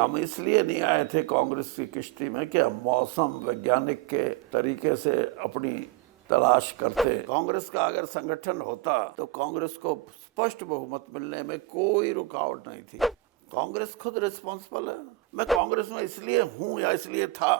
हम इसलिए नहीं आए थे कांग्रेस की किश्ती में कि हम मौसम वैज्ञानिक के तरीके से अपनी तलाश करते। कांग्रेस का अगर संगठन होता तो कांग्रेस को स्पष्ट बहुमत मिलने में कोई रुकावट नहीं थी। कांग्रेस खुद रिस्पॉन्सिबल है। मैं कांग्रेस में इसलिए हूँ या इसलिए था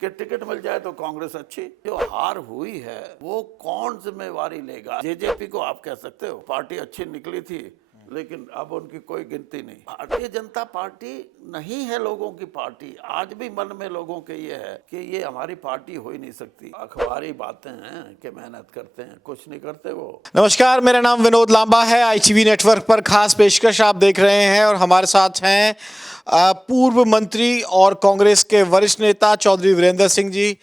कि टिकट मिल जाए तो कांग्रेस अच्छी। जो हार हुई है वो कौन जिम्मेवारी लेगा? जेजेपी को आप कह सकते हो पार्टी अच्छी निकली थी, लेकिन अब उनकी कोई गिनती नहीं। भारतीय जनता पार्टी नहीं है लोगों की पार्टी। आज भी मन में लोगों के ये है कि ये हमारी पार्टी हो ही नहीं सकती। अखबारी बातें हैं कि मेहनत करते हैं, कुछ नहीं करते वो। नमस्कार, मेरा नाम विनोद लांबा है। ITV नेटवर्क पर खास पेशकश आप देख रहे हैं और हमारे साथ हैं पूर्व मंत्री और कांग्रेस के वरिष्ठ नेता चौधरी वीरेंद्र सिंह जी।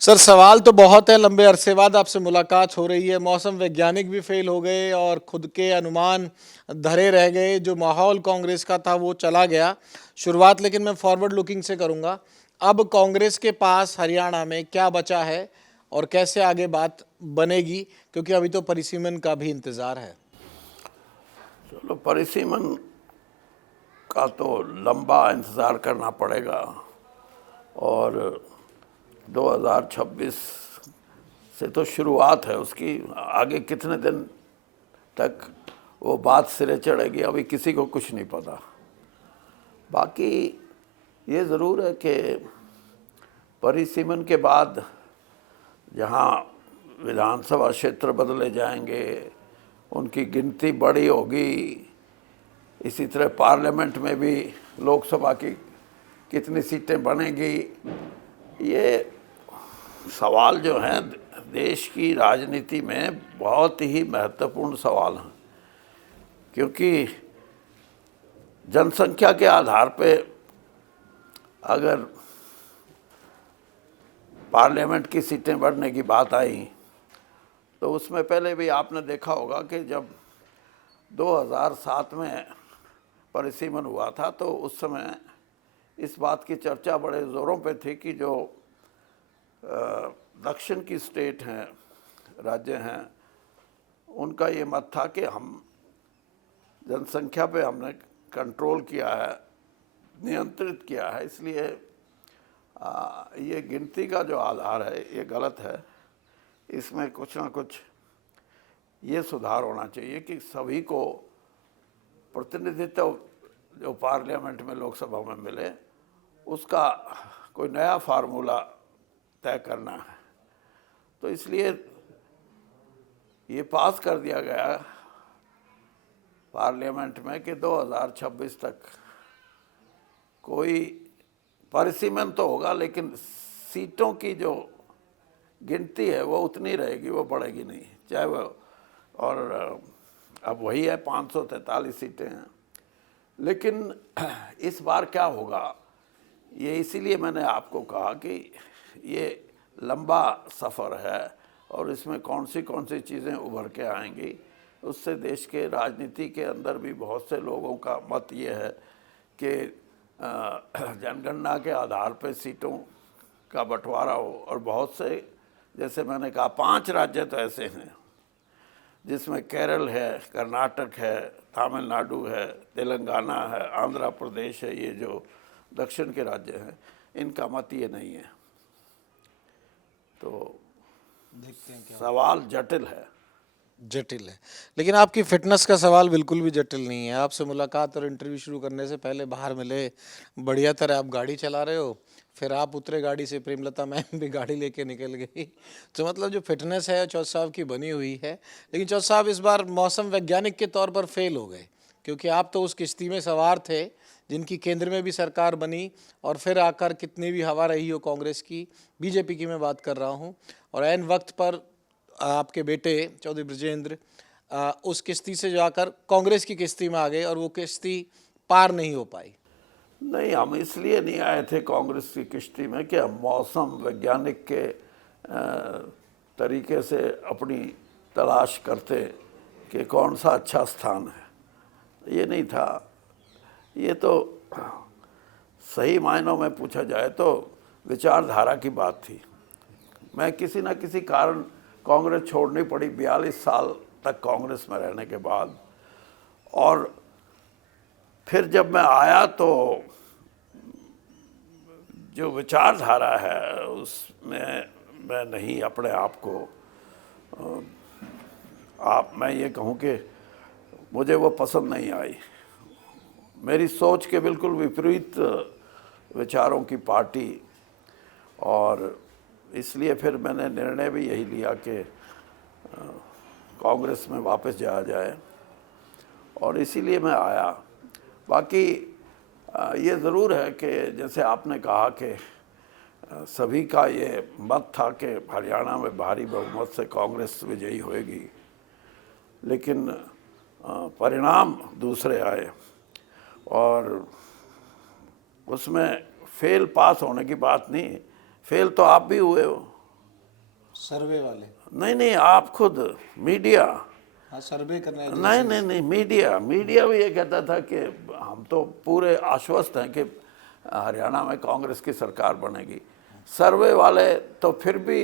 सर, सवाल तो बहुत है, लंबे अरसे बाद आपसे मुलाकात हो रही है। मौसम वैज्ञानिक भी फेल हो गए और खुद के अनुमान धरे रह गए। जो माहौल कांग्रेस का था वो चला गया। शुरुआत लेकिन मैं फॉरवर्ड लुकिंग से करूंगा। अब कांग्रेस के पास हरियाणा में क्या बचा है और कैसे आगे बात बनेगी, क्योंकि अभी तो परिसीमन का भी इंतजार है। चलो, परिसीमन का तो लंबा इंतज़ार करना पड़ेगा और 2026 से तो शुरुआत है उसकी। आगे कितने दिन तक वो बात सिरे चढ़ेगी अभी किसी को कुछ नहीं पता। बाकी ये ज़रूर है कि परिसीमन के बाद जहाँ विधानसभा क्षेत्र बदले जाएंगे, उनकी गिनती बड़ी होगी। इसी तरह पार्लियामेंट में भी लोकसभा की कितनी सीटें बनेगी, ये सवाल जो हैं देश की राजनीति में बहुत ही महत्वपूर्ण सवाल हैं। क्योंकि जनसंख्या के आधार पे अगर पार्लियामेंट की सीटें बढ़ने की बात आई तो उसमें पहले भी आपने देखा होगा कि जब 2007 में परिसीमन हुआ था तो उस समय इस बात की चर्चा बड़े ज़ोरों पे थी कि जो दक्षिण की स्टेट हैं, राज्य हैं, उनका ये मत था कि हम जनसंख्या पे हमने कंट्रोल किया है, नियंत्रित किया है, इसलिए ये गिनती का जो आधार है ये गलत है। इसमें कुछ ना कुछ ये सुधार होना चाहिए कि सभी को प्रतिनिधित्व जो पार्लियामेंट में लोकसभा में मिले, उसका कोई नया फार्मूला तय करना है। तो इसलिए ये पास कर दिया गया पार्लियामेंट में कि 2026 तक कोई परिसीमन तो होगा, लेकिन सीटों की जो गिनती है वो उतनी रहेगी, वो बढ़ेगी नहीं। चाहे वो, और अब वही है 543 सीटें हैं। लेकिन इस बार क्या होगा, ये इसीलिए मैंने आपको कहा कि ये लंबा सफ़र है और इसमें कौन सी चीज़ें उभर के आएंगी, उससे देश के राजनीति के अंदर भी बहुत से लोगों का मत ये है कि जनगणना के आधार पर सीटों का बंटवारा हो। और बहुत से, जैसे मैंने कहा, 5 राज्य तो ऐसे हैं जिसमें केरल है, कर्नाटक है, तमिलनाडु है, तेलंगाना है, आंध्र प्रदेश है, ये जो दक्षिण के राज्य हैं, इनका मत ये नहीं है। तो देखते हैं क्या सवाल जटिल है। जटिल है, लेकिन आपकी फिटनेस का सवाल बिल्कुल भी जटिल नहीं है। आपसे मुलाकात और इंटरव्यू शुरू करने से पहले बाहर मिले, बढ़िया तरह आप गाड़ी चला रहे हो, फिर आप उतरे गाड़ी से, प्रेमलता मैम भी गाड़ी लेके निकल गई। तो मतलब जो फिटनेस है चौथ साहब की बनी हुई है। लेकिन चौथ साहब इस बार मौसम वैज्ञानिक के तौर पर फेल हो गए, क्योंकि आप तो उस किश्ती में सवार थे जिनकी केंद्र में भी सरकार बनी और फिर आकर कितनी भी हवा रही हो कांग्रेस की, बीजेपी की मैं बात कर रहा हूँ, और ऐन वक्त पर आपके बेटे चौधरी बृजेंद्र उस किश्ती से जाकर कांग्रेस की किश्ती में आ गए और वो किश्ती पार नहीं हो पाई। नहीं, हम इसलिए नहीं आए थे कांग्रेस की किश्ती में कि हम मौसम वैज्ञानिक के तरीके से अपनी तलाश करते कि कौन सा अच्छा स्थान है। ये नहीं था। ये तो सही मायनों में पूछा जाए तो विचारधारा की बात थी। मैं किसी न किसी कारण कांग्रेस छोड़नी पड़ी 42 साल तक कांग्रेस में रहने के बाद। और फिर जब मैं आया तो जो विचारधारा है उसमें मैं नहीं अपने आप को मैं ये कहूँ कि मुझे वो पसंद नहीं आई। मेरी सोच के बिल्कुल विपरीत विचारों की पार्टी, और इसलिए फिर मैंने निर्णय भी यही लिया कि कांग्रेस में वापस जाया जाए, और इसीलिए मैं आया। बाकी ये ज़रूर है कि जैसे आपने कहा कि सभी का ये मत था कि हरियाणा में भारी बहुमत से कांग्रेस विजयी होएगी, लेकिन परिणाम दूसरे आए, और उसमें फेल पास होने की बात नहीं, फेल तो आप भी हुए हो। सर्वे वाले? नहीं, आप खुद, मीडिया। हाँ, सर्वे करना है। नहीं, मीडिया भी ये कहता था कि हम तो पूरे आश्वस्त हैं कि हरियाणा में कांग्रेस की सरकार बनेगी। सर्वे वाले तो फिर भी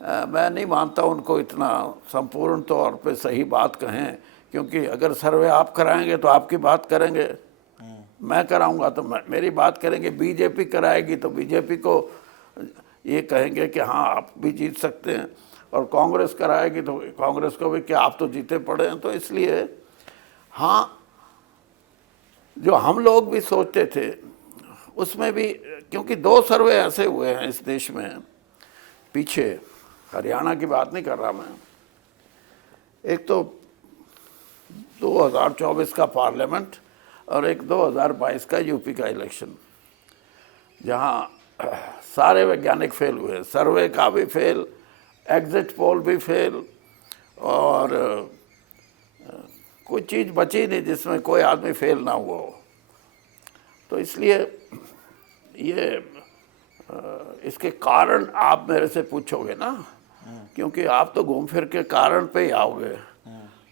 मैं नहीं मानता उनको इतना संपूर्ण तौर पे सही बात कहें, क्योंकि अगर सर्वे आप कराएंगे तो आपकी बात करेंगे, मैं कराऊंगा तो मेरी बात करेंगे। बीजेपी कराएगी तो बीजेपी को ये कहेंगे कि हाँ आप भी जीत सकते हैं, और कांग्रेस कराएगी तो कांग्रेस को भी कि आप तो जीते पड़े हैं। तो इसलिए हाँ, जो हम लोग भी सोचते थे उसमें भी, क्योंकि 2 सर्वे ऐसे हुए हैं इस देश में पीछे, हरियाणा की बात नहीं कर रहा मैं, एक तो 2024 का पार्लियामेंट और एक 2022 का यूपी का इलेक्शन, जहाँ सारे वैज्ञानिक फेल हुए, सर्वे का भी फेल, एग्जिट पोल भी फेल, और कोई चीज़ बची नहीं जिसमें कोई आदमी फेल ना हुआ हो। तो इसलिए ये इसके कारण आप मेरे से पूछोगे ना, क्योंकि आप तो घूम फिर के कारण पे ही आओगे,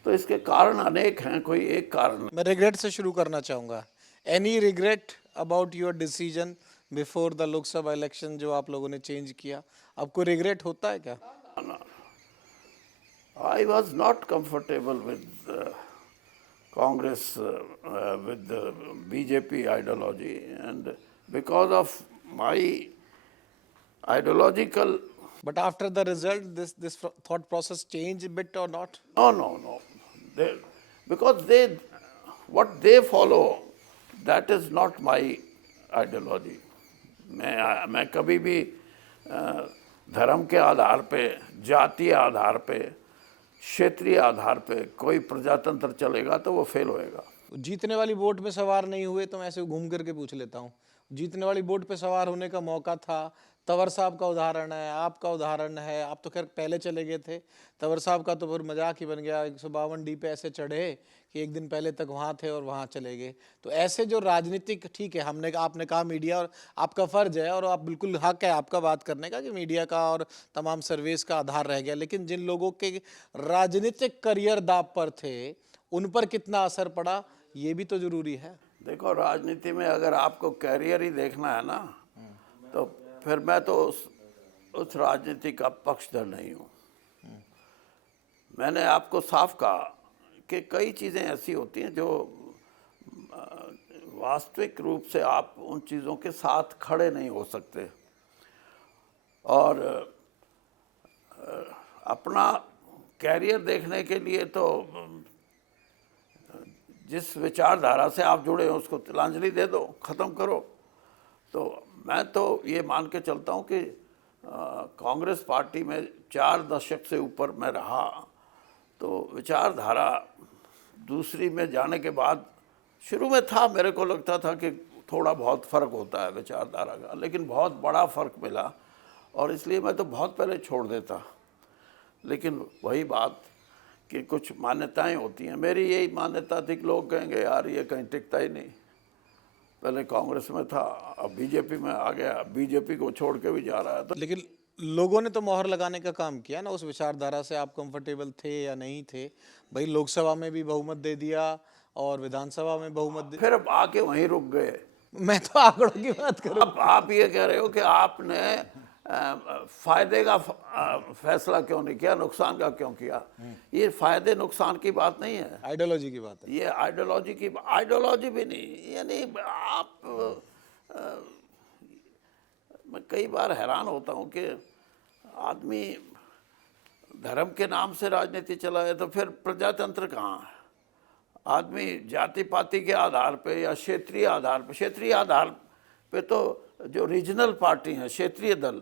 तो इसके कारण अनेक हैं, कोई एक कारण। मैं रिग्रेट से शुरू करना चाहूँगा। Any regret about your decision before the Lok Sabha election जो आप लोगों ने चेंज किया, आपको रिग्रेट होता है क्या? I was not comfortable with Congress, with the BJP ideology, and because of my ideological. But after the result, this thought process changed a bit or not? No. Because what they follow, that is not my ideology. मैं कभी भी धर्म के आधार पे, जातीय आधार पे, क्षेत्रीय आधार पे कोई प्रजातंत्र चलेगा तो वो फेल होएगा। जीतने वाली बोट में सवार नहीं हुए तो मैं ऐसे घूम करके पूछ लेता हूँ, जीतने वाली बोट पे सवार होने का मौका था। तंवर साहब का उदाहरण है, आपका उदाहरण है, आप तो खैर पहले चले गए थे। तंवर साहब का तो फिर मजाक ही बन गया, 152 डी पे ऐसे चढ़े कि एक दिन पहले तक वहाँ थे और वहाँ चले गए। तो ऐसे जो राजनीतिक, ठीक है, आपने कहा मीडिया, और आपका फर्ज है और आप बिल्कुल हक है आपका बात करने का कि मीडिया का और तमाम सर्वेस का आधार रह गया, लेकिन जिन लोगों के राजनीतिक करियर दांव पर थे उन पर कितना असर पड़ा ये भी तो जरूरी है। देखो, राजनीति में अगर आपको कैरियर ही देखना है ना, तो फिर मैं तो उस राजनीति का पक्षधर नहीं हूँ। मैंने आपको साफ कहा कि कई चीज़ें ऐसी होती हैं जो वास्तविक रूप से आप उन चीज़ों के साथ खड़े नहीं हो सकते, और अपना कैरियर देखने के लिए तो जिस विचारधारा से आप जुड़े हो उसको तिलांजलि दे दो, ख़त्म करो। तो मैं तो ये मान के चलता हूँ कि कांग्रेस पार्टी में 4 दशक से ऊपर मैं रहा, तो विचारधारा दूसरी में जाने के बाद, शुरू में था, मेरे को लगता था कि थोड़ा बहुत फ़र्क होता है विचारधारा का, लेकिन बहुत बड़ा फ़र्क मिला, और इसलिए मैं तो बहुत पहले छोड़ देता। लेकिन वही बात कि कुछ मान्यताएं होती हैं। मेरी यही मान्यता थी कि लोग कहेंगे यार ये कहीं टिकता ही नहीं, पहले कांग्रेस में था, अब बीजेपी में आ गया, बीजेपी को छोड़ के भी जा रहा है। तो लेकिन लोगों ने तो मोहर लगाने का काम किया ना उस विचारधारा से, आप कंफर्टेबल थे या नहीं थे? भाई लोकसभा में भी बहुमत दे दिया और विधानसभा में बहुमत दे, फिर अब आके वहीं रुक गए। मैं तो आंकड़ों की बात करूं। अब आप ये कह रहे हो कि आपने फायदे का फैसला क्यों नहीं किया, नुकसान का क्यों किया? ये फायदे नुकसान की बात नहीं है, आइडियोलॉजी की बात है। ये आइडियोलॉजी भी नहीं, यानी आप कई बार हैरान होता हूँ कि आदमी धर्म के नाम से राजनीति चलाए तो फिर प्रजातंत्र कहाँ है? आदमी जाति पाति के आधार पे या क्षेत्रीय आधार पे तो जो रीजनल पार्टी हैं, क्षेत्रीय दल,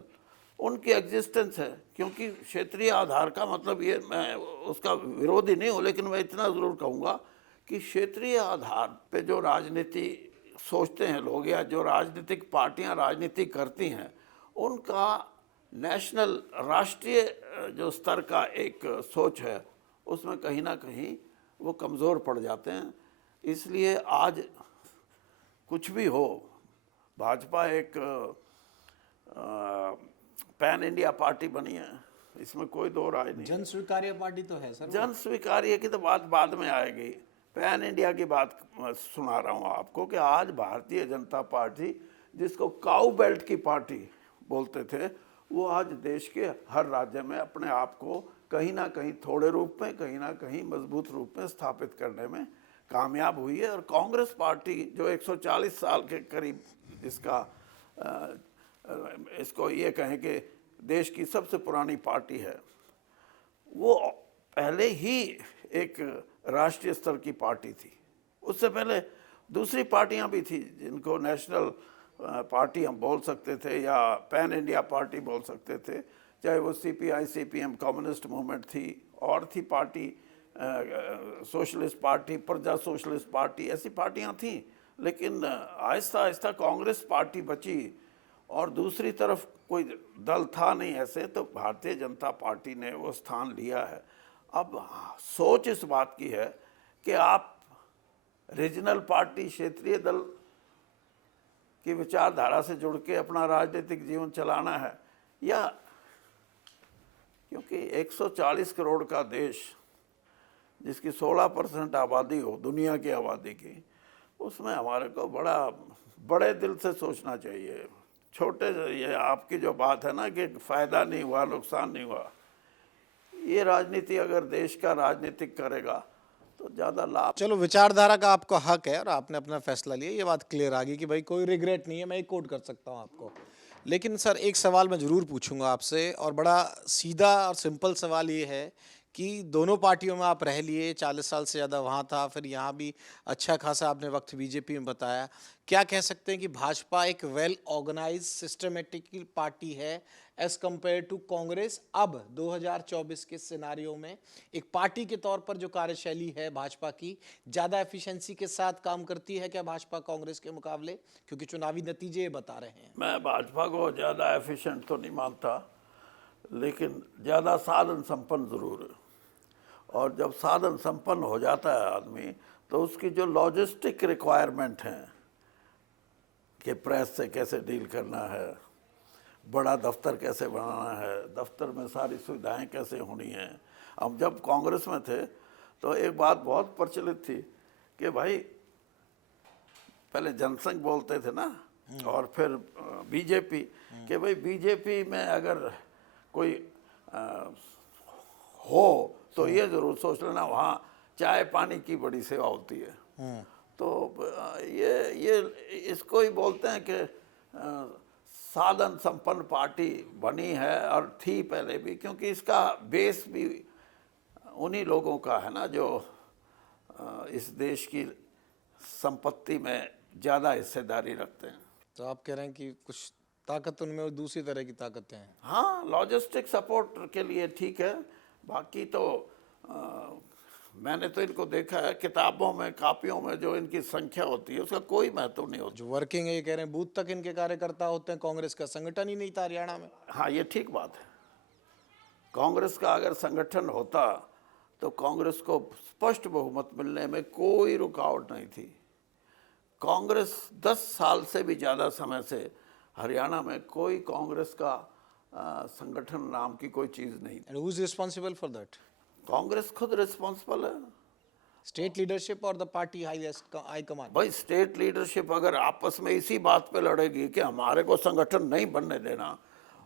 उनकी एग्जिस्टेंस है। क्योंकि क्षेत्रीय आधार का मतलब ये, मैं उसका विरोधी नहीं हूँ, लेकिन मैं इतना ज़रूर कहूँगा कि क्षेत्रीय आधार पे जो राजनीति सोचते हैं लोग या जो राजनीतिक पार्टियां राजनीति करती हैं, उनका नेशनल, राष्ट्रीय जो स्तर का एक सोच है, उसमें कहीं ना कहीं वो कमज़ोर पड़ जाते हैं। इसलिए आज कुछ भी हो, भाजपा एक पैन इंडिया पार्टी बनी है, इसमें कोई दो राय नहीं। जन स्वीकार्य पार्टी तो है सर। जन स्वीकार्य की तो बात बाद में आएगी, पैन इंडिया की बात सुना रहा हूँ आपको कि आज भारतीय जनता पार्टी, जिसको काऊ बेल्ट की पार्टी बोलते थे, वो आज देश के हर राज्य में अपने आप को कहीं ना कहीं थोड़े रूप में, कहीं ना कहीं मजबूत रूप में स्थापित करने में कामयाब हुई है। और कांग्रेस पार्टी जो 140 साल के करीब इसका इसको ये कहें कि देश की सबसे पुरानी पार्टी है, वो पहले ही एक राष्ट्रीय स्तर की पार्टी थी। उससे पहले दूसरी पार्टियां भी थी जिनको नेशनल पार्टी हम बोल सकते थे या पैन इंडिया पार्टी बोल सकते थे, चाहे वो सीपीआई, सीपीएम, कम्युनिस्ट मूवमेंट थी, और थी पार्टी सोशलिस्ट पार्टी, प्रजा सोशलिस्ट पार्टी, ऐसी पार्टियां थी। लेकिन आहिस्ता आहिस्ता कांग्रेस पार्टी बची और दूसरी तरफ कोई दल था नहीं ऐसे, तो भारतीय जनता पार्टी ने वो स्थान लिया है। अब सोच इस बात की है कि आप रीजनल पार्टी, क्षेत्रीय दल की विचारधारा से जुड़ के अपना राजनीतिक जीवन चलाना है, या क्योंकि 140 करोड़ का देश जिसकी 16% आबादी हो दुनिया की आबादी की, उसमें हमारे को बड़े दिल से सोचना चाहिए। छोटे, ये आपकी जो बात है ना कि फ़ायदा नहीं हुआ, नुकसान नहीं हुआ, ये राजनीति अगर देश का राजनीतिक करेगा तो ज़्यादा लाभ। चलो, विचारधारा का आपको हक है और आपने अपना फैसला लिया, ये बात क्लियर आ गई कि भाई कोई रिग्रेट नहीं है, मैं एक कोट कर सकता हूँ आपको। लेकिन सर, एक सवाल मैं ज़रूर पूछूंगा आपसे, और बड़ा सीधा और सिंपल सवाल ये है कि दोनों पार्टियों में आप रह लिए, 40 साल से ज़्यादा वहाँ था, फिर यहाँ भी अच्छा खासा आपने वक्त बीजेपी में बताया। क्या कह सकते हैं कि भाजपा एक वेल ऑर्गेनाइज सिस्टमेटिक पार्टी है एज कम्पेयर टू कांग्रेस? अब 2024 के सिनारियो में एक पार्टी के तौर पर जो कार्यशैली है भाजपा की, ज़्यादा एफिशिएंसी के साथ काम करती है क्या भाजपा कांग्रेस के मुकाबले? क्योंकि चुनावी नतीजे ये बता रहे हैं। मैं भाजपा को ज़्यादा एफिशिएंट तो नहीं मानता, लेकिन ज़्यादा साधन संपन्न ज़रूर है। और जब साधन संपन्न हो जाता है आदमी, तो उसकी जो लॉजिस्टिक रिक्वायरमेंट हैं कि प्रेस से कैसे डील करना है, बड़ा दफ्तर कैसे बनाना है, दफ्तर में सारी सुविधाएं कैसे होनी हैं। हम जब कांग्रेस में थे तो एक बात बहुत प्रचलित थी कि भाई, पहले जनसंघ बोलते थे ना, और फिर बीजेपी, कि भाई बीजेपी में अगर कोई हो तो ये ज़रूर सोच लेना वहाँ चाय पानी की बड़ी सेवा होती है। तो ये इसको ही बोलते हैं कि साधन संपन्न पार्टी बनी है, और थी पहले भी, क्योंकि इसका बेस भी उन्हीं लोगों का है ना जो इस देश की संपत्ति में ज़्यादा हिस्सेदारी रखते हैं। तो आप कह रहे हैं कि कुछ ताकत उनमें दूसरी तरह की ताकतें हैं। हाँ, लॉजिस्टिक सपोर्ट के लिए ठीक है, बाकी तो मैंने तो इनको देखा है किताबों में, कापियों में जो इनकी संख्या होती है उसका कोई महत्व नहीं होता। जो वर्किंग है, ये कह रहे हैं बूथ तक इनके कार्यकर्ता होते हैं, कांग्रेस का संगठन ही नहीं था हरियाणा में। हाँ, ये ठीक बात है। कांग्रेस का अगर संगठन होता तो कांग्रेस को स्पष्ट बहुमत मिलने में कोई रुकावट नहीं थी। कांग्रेस 10 साल से भी ज़्यादा समय से हरियाणा में कोई कांग्रेस का संगठन नाम की कोई चीज़ नहीं। And who is responsible for that? Congress खुद रिस्पॉन्सिबल है। स्टेट लीडरशिप और द पार्टी हाई कमान? भाई, स्टेट लीडरशिप अगर आपस में इसी बात पे लड़ेगी कि हमारे को संगठन नहीं बनने देना,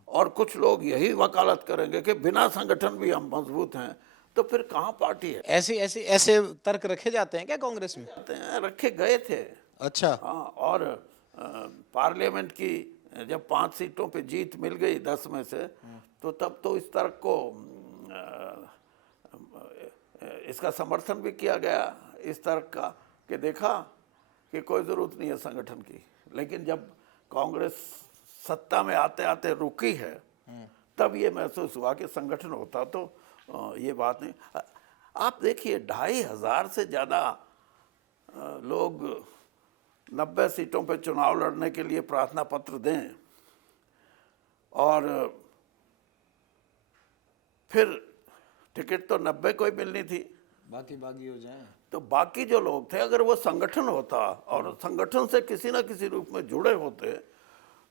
और कुछ लोग यही वकालत करेंगे कि बिना संगठन भी हम मजबूत हैं, तो फिर कहाँ पार्टी है? ऐसे तर्क रखे जाते हैं क्या कांग्रेस में? रखे गए थे। अच्छा। हाँ, और पार्लियामेंट की जब 5 सीटों पे जीत मिल गई 10 में से, तो तब तो इस तर्क को इसका समर्थन भी किया गया, इस तर्क का, कि देखा कि कोई ज़रूरत नहीं है संगठन की। लेकिन जब कांग्रेस सत्ता में आते आते रुकी है, तब ये महसूस हुआ कि संगठन होता तो ये बात नहीं। आप देखिए 2,500 से ज़्यादा लोग 90 सीटों पे चुनाव लड़ने के लिए प्रार्थना पत्र दें, और फिर टिकट तो 90 को ही मिलनी थी, बाकी बागी हो जाए। तो बाकी जो लोग थे, अगर वो संगठन होता और संगठन से किसी ना किसी रूप में जुड़े होते,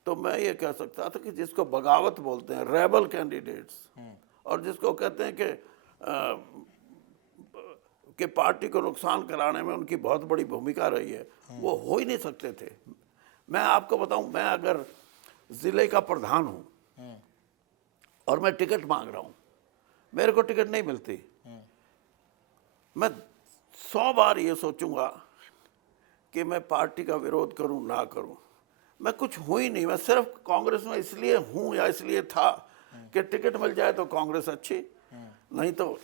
तो मैं ये कह सकता था कि जिसको बगावत बोलते हैं, रेबल कैंडिडेट्स, और जिसको कहते हैं कि पार्टी को नुकसान कराने में उनकी बहुत बड़ी भूमिका रही है, वो हो ही नहीं सकते थे। मैं आपको बताऊं, मैं अगर जिले का प्रधान हूं और मैं टिकट मांग रहा हूं, मेरे को टिकट नहीं मिलती, मैं 100 बार ये सोचूंगा कि मैं पार्टी का विरोध करूं ना करूं। मैं कुछ हूं ही नहीं, मैं सिर्फ कांग्रेस में इसलिए हूं या इसलिए था कि टिकट मिल जाए तो कांग्रेस अच्छी, नहीं तो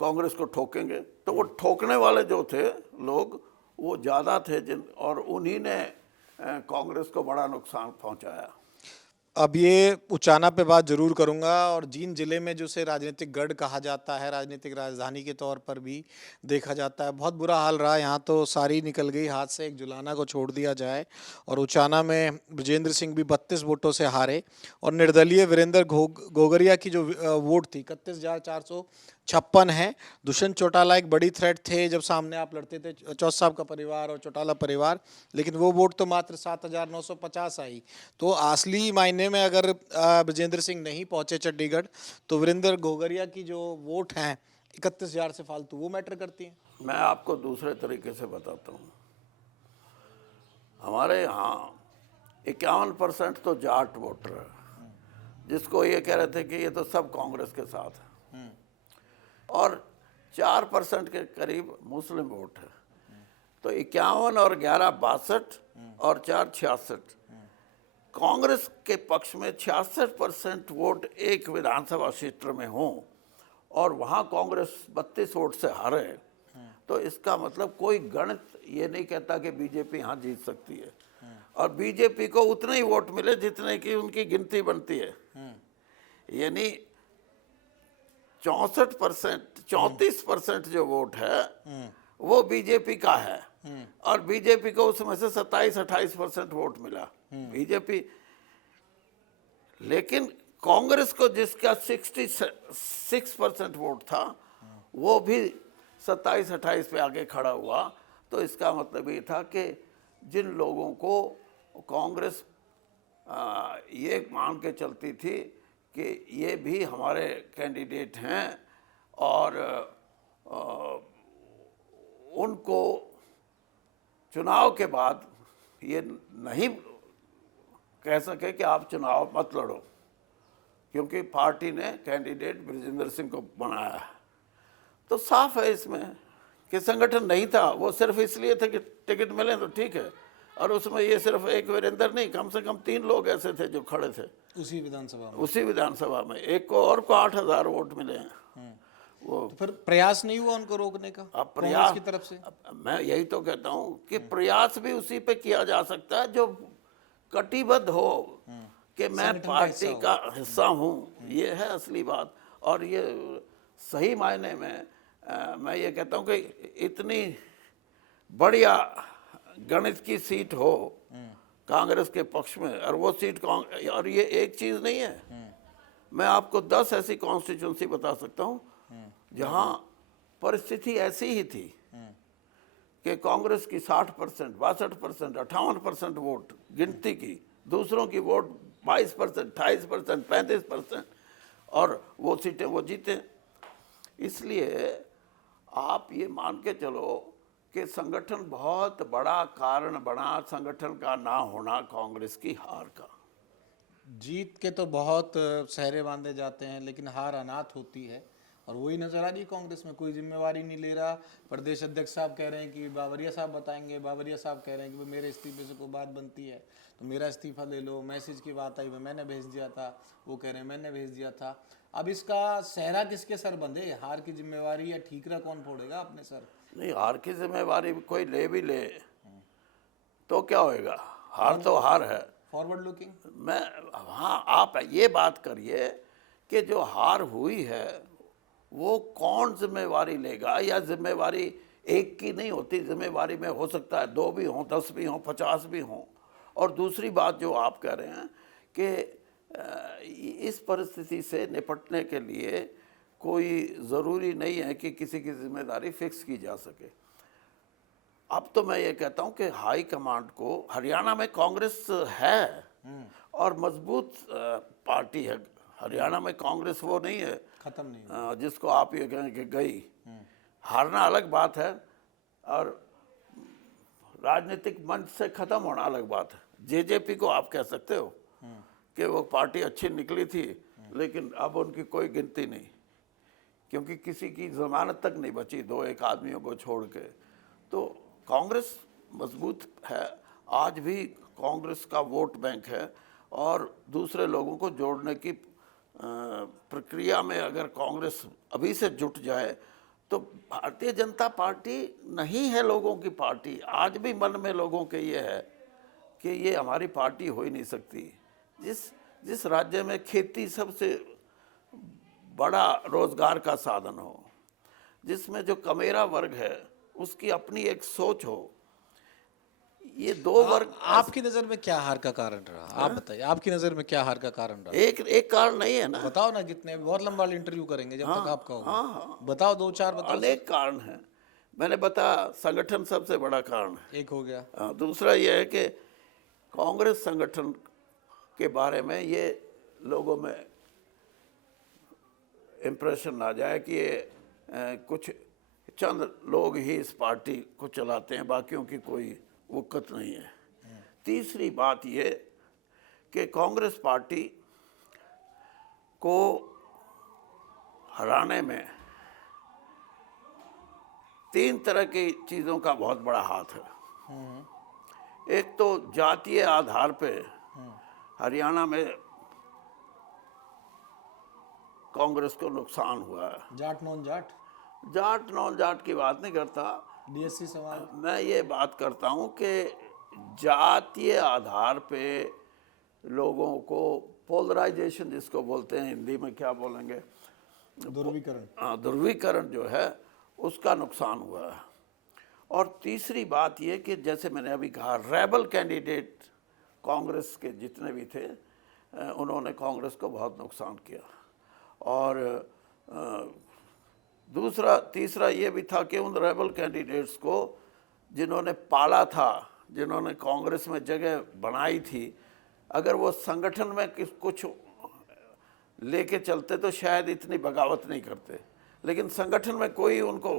कांग्रेस को ठोकेंगे। तो वो ठोकने वाले जो थे लोग, वो ज़्यादा थे, और उन्हीं ने कांग्रेस को बड़ा नुकसान पहुंचाया। अब ये उचाना पे बात जरूर करूंगा, और जींद जिले में जो से राजनीतिक गढ़ कहा जाता है, राजनीतिक राजधानी के तौर पर भी देखा जाता है, बहुत बुरा हाल रहा। यहाँ तो सारी निकल गई हाथ से, एक जुलाना को छोड़ दिया जाए। और उचाना में ब्रजेंद्र सिंह भी 32 वोटों से हारे, और निर्दलीय वीरेंद्र गोगरिया की जो वोट थी 31,456 है। दुष्यंत चौटाला एक बड़ी थ्रेट थे जब सामने आप लड़ते थे, चौथ साहब का परिवार और चौटाला परिवार, लेकिन वो वोट तो मात्र 7,950 आई। तो असली मायने में अगर ब्रजेंद्र सिंह नहीं पहुंचे चंडीगढ़, तो वीरेंद्र गोगरिया की जो वोट हैं 31,000 से फालतू, वो मैटर करती हैं। मैं आपको दूसरे तरीके से बताता हूँ। हमारे यहाँ 51% तो जाट वोटर है, जिसको ये कह रहे थे कि ये तो सब कांग्रेस के साथ है, और 4% के करीब मुस्लिम वोट है। तो 51 और 11 62 और 4 66। कांग्रेस के पक्ष में 66% वोट एक विधानसभा क्षेत्र में हों, और वहाँ कांग्रेस 32 वोट से हारे, तो इसका मतलब कोई गणित ये नहीं कहता कि बीजेपी यहाँ जीत सकती है। और बीजेपी को उतने ही वोट मिले जितने की उनकी गिनती बनती है, यानी 64%, 34% जो वोट है वो बीजेपी का है, और बीजेपी को उसमें से 27-28% वोट मिला बीजेपी। लेकिन कांग्रेस को जिसका 66% वोट था, वो भी 27-28 पे आगे खड़ा हुआ। तो इसका मतलब ये था कि जिन लोगों को कांग्रेस ये मान के चलती थी कि ये भी हमारे कैंडिडेट हैं, और उनको चुनाव के बाद ये नहीं कह सके कि आप चुनाव मत लड़ो, क्योंकि पार्टी ने कैंडिडेट ब्रजेंद्र सिंह को बनाया है। तो साफ है इसमें कि संगठन नहीं था, वो सिर्फ इसलिए थे कि टिकट मिले तो ठीक है। और उसमें ये सिर्फ एक वीरेंद्र नहीं, कम से कम 3 लोग ऐसे थे जो खड़े थे उसी विधानसभा में। एक को और को 8,000 वोट मिले हैं। वो तो फिर प्रयास नहीं हुआ उनको रोकने का अब प्रयास की तरफ से? मैं यही तो कहता हूँ कि प्रयास भी उसी पे किया जा सकता है जो कटिबद्ध हो कि मैं पार्टी का हिस्सा हूँ। ये है असली बात। और ये सही मायने में मैं ये कहता हूँ कि इतनी बढ़िया गणित की सीट हो कांग्रेस के पक्ष में, और वो सीट और ये एक चीज़ नहीं है, मैं आपको 10 ऐसी कॉन्स्टिट्यूंसी बता सकता हूँ जहाँ परिस्थिति ऐसी ही थी कि कांग्रेस की 60%, 62%, 58% वोट गिनती की, दूसरों की वोट 22%, 28%, 35%, और वो सीटें वो जीते। इसलिए आप ये मान के चलो कि संगठन बहुत बड़ा कारण बना, संगठन का ना होना कांग्रेस की हार का। जीत के तो बहुत सहरे बांधे जाते हैं, लेकिन हार अनाथ होती है। और वही नजर आ रही है कांग्रेस में, कोई जिम्मेवारी नहीं ले रहा। प्रदेश अध्यक्ष साहब कह रहे हैं कि बावरिया साहब बताएंगे, बावरिया साहब कह रहे हैं कि भाई मेरे इस्तीफे से कोई बात बनती है तो मेरा इस्तीफा ले लो, मैसेज की बात आई मैंने भेज दिया था, वो कह रहे हैं मैंने भेज दिया था। अब इसका सहरा किसके सर बंधे? हार की जिम्मेवारी या ठीकरा कौन फोड़ेगा अपने सर? नहीं, हार की जिम्मेवारी कोई ले भी ले तो क्या होएगा, हार तो हार है। फॉरवर्ड लुकिंग मैं, हाँ, आप ये बात करिए कि जो हार हुई है वो कौन जिम्मेवारी लेगा, या जिम्मेवारी एक की नहीं होती, जिम्मेवारी में हो सकता है 2 भी हों, 10 भी हों, 50 भी हों। और दूसरी बात जो आप कह रहे हैं कि इस परिस्थिति से निपटने के लिए कोई ज़रूरी नहीं है कि किसी की जिम्मेदारी फिक्स की जा सके। अब तो मैं ये कहता हूँ कि हाई कमांड को, हरियाणा में कांग्रेस है और मजबूत पार्टी है। हरियाणा में कांग्रेस वो नहीं है खत्म नहीं जिसको आप ये कहें कि गई। हारना अलग बात है और राजनीतिक मंच से खत्म होना अलग बात है। जेजेपी को आप कह सकते हो कि वो पार्टी अच्छी निकली थी, लेकिन अब उनकी कोई गिनती नहीं, क्योंकि किसी की जमानत तक नहीं बची 2-1 आदमियों को छोड़ के। तो कांग्रेस मजबूत है, आज भी कांग्रेस का वोट बैंक है, और दूसरे लोगों को जोड़ने की प्रक्रिया में अगर कांग्रेस अभी से जुट जाए तो भारतीय जनता पार्टी नहीं है लोगों की पार्टी। आज भी मन में लोगों के ये है कि ये हमारी पार्टी हो ही नहीं सकती। जिस राज्य में खेती सबसे बड़ा रोजगार का साधन हो, जिसमें जो कमेरा वर्ग है उसकी अपनी एक सोच हो, ये 2 वर्ग। आपकी नजर में क्या हार का कारण रहा? आप बताइए, आपकी नजर में क्या हार का कारण रहा? एक कारण नहीं है ना। बताओ ना, कितने, बहुत लंबा इंटरव्यू करेंगे जब तक आपका होगा। हाँ, बताओ, 2-4 बताओ। अनेक कारण हैं। मैंने बताया संगठन सबसे बड़ा कारण है। एक हो गया। दूसरा ये है कि कांग्रेस संगठन के बारे में ये लोगों में इम्प्रेशन ना जाए कि ये कुछ चंद लोग ही इस पार्टी को चलाते हैं, बाकियों की कोई वक़्त नहीं है। तीसरी बात ये कि कांग्रेस पार्टी को हराने में 3 तरह की चीज़ों का बहुत बड़ा हाथ है। एक तो जातीय आधार पे हरियाणा में कांग्रेस को नुकसान हुआ है। जाट नॉन जाट, जाट नॉन जाट की बात नहीं करता, डीएससी सवाल। मैं ये बात करता हूँ कि जातीय आधार पे लोगों को, पोलराइजेशन जिसको बोलते हैं, हिंदी में क्या बोलेंगे, ध्रुवीकरण जो है उसका नुकसान हुआ है। और तीसरी बात ये कि जैसे मैंने अभी कहा, रेबल कैंडिडेट कांग्रेस के जितने भी थे उन्होंने कांग्रेस को बहुत नुकसान किया। और तीसरा ये भी था कि उन रेबल कैंडिडेट्स को जिन्होंने पाला था, जिन्होंने कांग्रेस में जगह बनाई थी, अगर वो संगठन में कुछ लेके चलते तो शायद इतनी बगावत नहीं करते। लेकिन संगठन में कोई उनको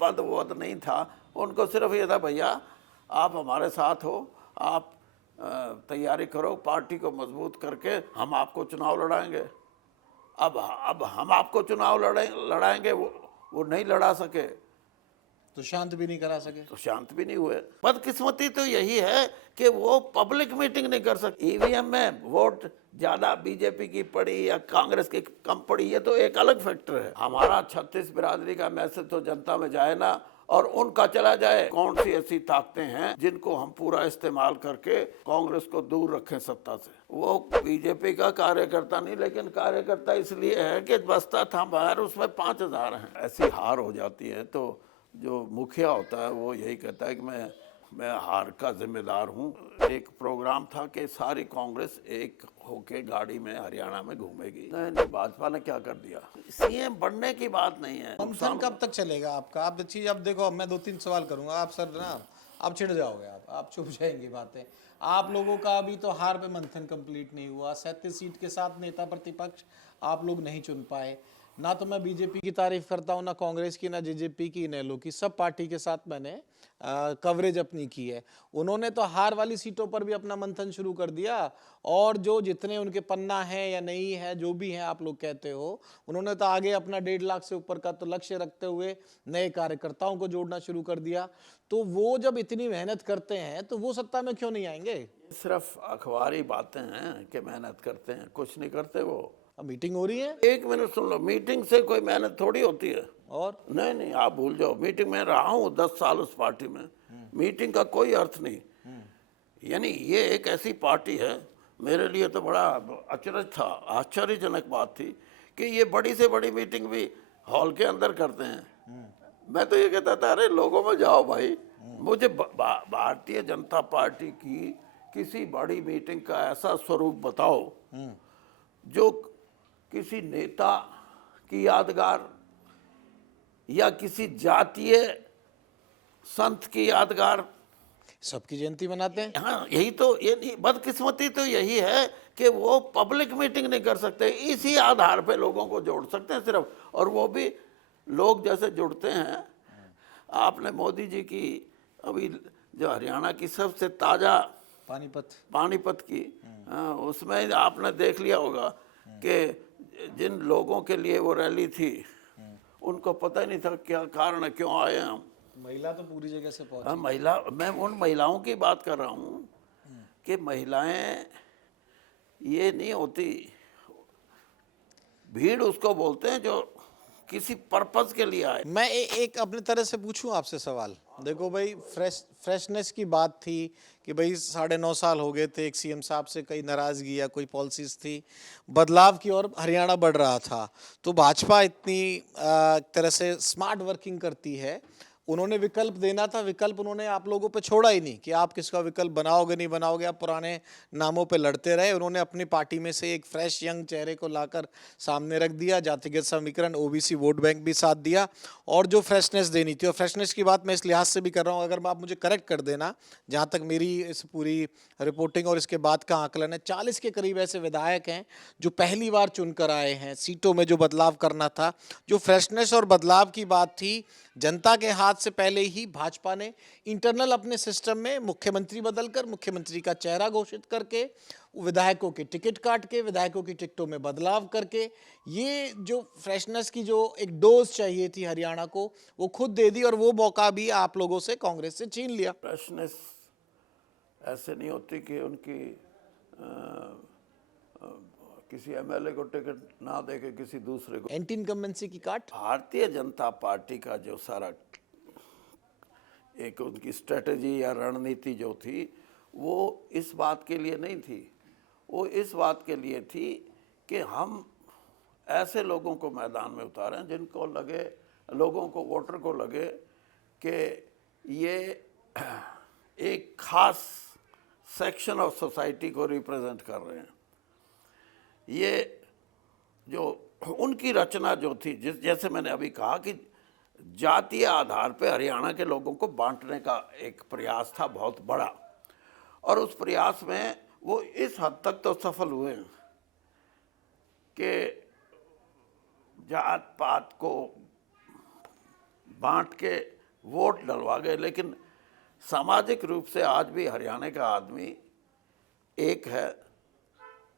पद वद नहीं था, उनको सिर्फ ये था, भैया आप हमारे साथ हो, आप तैयारी करो, पार्टी को मजबूत करके हम आपको चुनाव लड़ाएंगे। अब हम आपको चुनाव लड़ाएंगे, वो नहीं लड़ा सके तो शांत भी नहीं करा सके, तो शांत भी नहीं हुए। बदकिस्मती तो यही है कि वो पब्लिक मीटिंग नहीं कर सकते। ईवीएम में वोट ज्यादा बीजेपी की पड़ी या कांग्रेस की कम पड़ी, ये तो एक अलग फैक्टर है। हमारा 36 बिरादरी का मैसेज तो जनता में जाए ना, और उनका चला जाए। कौन सी ऐसी ताकतें हैं जिनको हम पूरा इस्तेमाल करके कांग्रेस को दूर रखें सत्ता से? वो बीजेपी का कार्यकर्ता नहीं, लेकिन कार्यकर्ता इसलिए है कि बस्ता था बाहर, उसमें 5000 हैं। ऐसी हार हो जाती है तो जो मुखिया होता है वो यही कहता है कि मैं हार का जिम्मेदार हूँ। एक प्रोग्राम था कि सारी कांग्रेस एक होके गाड़ी में हरियाणा में घूमेगी। नहीं, भाजपा ने क्या कर दिया। सीएम बनने की बात नहीं है। मंथन कब तक चलेगा आपका? आप चीज, अब देखो, अब मैं 2-3 सवाल करूंगा, आप सर ना आप छिड़ जाओगे, आप चुप जाएंगी बातें। आप लोगों का अभी तो हार पे मंथन कंप्लीट नहीं हुआ, 37 सीट के साथ नेता प्रतिपक्ष आप लोग नहीं चुन पाए। ना तो मैं बीजेपी की तारीफ करता हूँ, ना कांग्रेस की, ना जेजेपी की, नेलो की, सब पार्टी के साथ मैंने कवरेज अपनी की है। उन्होंने तो हार वाली सीटों पर भी अपना मंथन शुरू कर दिया, और जो जितने उनके पन्ना है या नहीं है, जो भी है आप लोग कहते हो, उन्होंने तो आगे अपना 1.5 लाख से ऊपर का तो लक्ष्य रखते हुए नए कार्यकर्ताओं को जोड़ना शुरू कर दिया। तो वो जब इतनी मेहनत करते हैं तो वो सत्ता में क्यों नहीं आएंगे? सिर्फ अखबारी बातें हैं कि मेहनत करते हैं, कुछ नहीं करते वो। अब मीटिंग हो रही है। एक मिनट सुन लो, मीटिंग से कोई मेहनत थोड़ी होती है। और नहीं नहीं, आप भूल जाओ। मीटिंग में रहा हूँ 10 साल उस पार्टी में, मीटिंग का कोई अर्थ नहीं। यानी ये एक ऐसी पार्टी है, मेरे लिए तो बड़ा अचरज था, आश्चर्यजनक बात थी कि ये बड़ी से बड़ी मीटिंग भी हॉल के अंदर करते हैं। मैं तो ये कहता था, अरे लोगों में जाओ भाई। मुझे भारतीय जनता पार्टी की किसी बड़ी मीटिंग का ऐसा स्वरूप बताओ जो किसी नेता की यादगार या किसी जातीय संत की यादगार। सबकी जयंती मनाते हैं। हाँ, यही तो, ये नहीं, बदकिस्मती तो यही है कि वो पब्लिक मीटिंग नहीं कर सकते। इसी आधार पे लोगों को जोड़ सकते हैं सिर्फ, और वो भी लोग जैसे जुड़ते हैं। आपने मोदी जी की अभी जो हरियाणा की सबसे ताज़ा पानीपत की, उसमें आपने देख लिया होगा कि जिन लोगों के लिए वो रैली थी उनको पता ही नहीं था क्या कारण है, क्यों आए हम। महिला तो पूरी जगह से पहुंची। हाँ, महिला, मैं उन महिलाओं की बात कर रहा हूँ कि महिलाएं ये नहीं होती। भीड़ उसको बोलते हैं जो किसी पर्पस के लिए आए। मैं एक अपने तरह से पूछूं आपसे सवाल। देखो भाई, फ्रेशनेस की बात थी कि भाई 9.5 साल हो गए थे, एक सीएम साहब से कई नाराजगी या कोई पॉलिसीज थी, बदलाव की ओर हरियाणा बढ़ रहा था। तो भाजपा इतनी तरह से स्मार्ट वर्किंग करती है, उन्होंने विकल्प देना था, विकल्प उन्होंने आप लोगों पे छोड़ा ही नहीं कि आप किसका विकल्प बनाओगे नहीं बनाओगे, आप पुराने नामों पे लड़ते रहे। उन्होंने अपनी पार्टी में से एक फ्रेश यंग चेहरे को लाकर सामने रख दिया, जातिगत समीकरण, ओबीसी वोट बैंक भी साथ दिया, और जो फ्रेशनेस देनी थी। और फ्रेशनेस की बात मैं इस लिहाज से भी कर रहा हूँ, अगर आप मुझे करेक्ट कर देना, जहाँ तक मेरी इस पूरी रिपोर्टिंग और इसके बाद का आकलन है, 40 के करीब ऐसे विधायक हैं जो पहली बार चुनकर आए हैं। सीटों में जो बदलाव करना था, जो फ्रेशनेस और बदलाव की बात थी, जनता के हाथ से पहले ही भाजपा ने इंटरनल अपने सिस्टम में मुख्यमंत्री बदलकर, मुख्यमंत्री का चेहरा घोषित करके, विधायकों के टिकट काट के, विधायकों की टिकटों में बदलाव करके, ये जो फ्रेशनेस की जो एक डोज चाहिए थी हरियाणा को, वो खुद दे दी, और वो मौका भी आप लोगों से, कांग्रेस से छीन लिया। फ्रेशनेस ऐसे नहीं होती कि उनकी किसी एमएलए को टिकट ना देके किसी दूसरे को। एंटी इनकम्बेंसी की काट। भारतीय जनता पार्टी का जो सारा एक उनकी स्ट्रेटजी या रणनीति जो थी, वो इस बात के लिए नहीं थी। वो इस बात के लिए थी कि हम ऐसे लोगों को मैदान में उतारें जिनको लगे, लोगों को, वोटर को लगे कि ये एक खास सेक्शन ऑफ सोसाइटी को रिप्रेजेंट कर रहे हैं। ये जो उनकी रचना जो थी, जैसे मैंने अभी कहा कि जातीय आधार पे हरियाणा के लोगों को बांटने का एक प्रयास था बहुत बड़ा, और उस प्रयास में वो इस हद तक तो सफल हुए कि जात पात को बांट के वोट डलवा गए। लेकिन सामाजिक रूप से आज भी हरियाणा का आदमी एक है,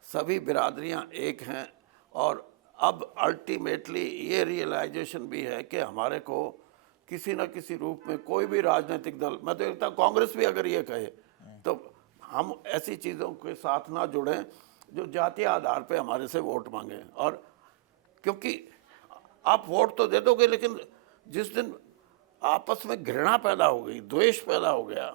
सभी बिरादरियां एक हैं, और अब अल्टीमेटली ये रियलाइजेशन भी है कि हमारे को किसी न किसी रूप में कोई भी राजनीतिक दल, मैं तो कहता हूँ कांग्रेस भी अगर ये कहे तो हम ऐसी चीज़ों के साथ ना जुड़ें जो जातीय आधार पे हमारे से वोट मांगे। और क्योंकि आप वोट तो दे दोगे, लेकिन जिस दिन आपस में घृणा पैदा हो गई, द्वेष पैदा हो गया,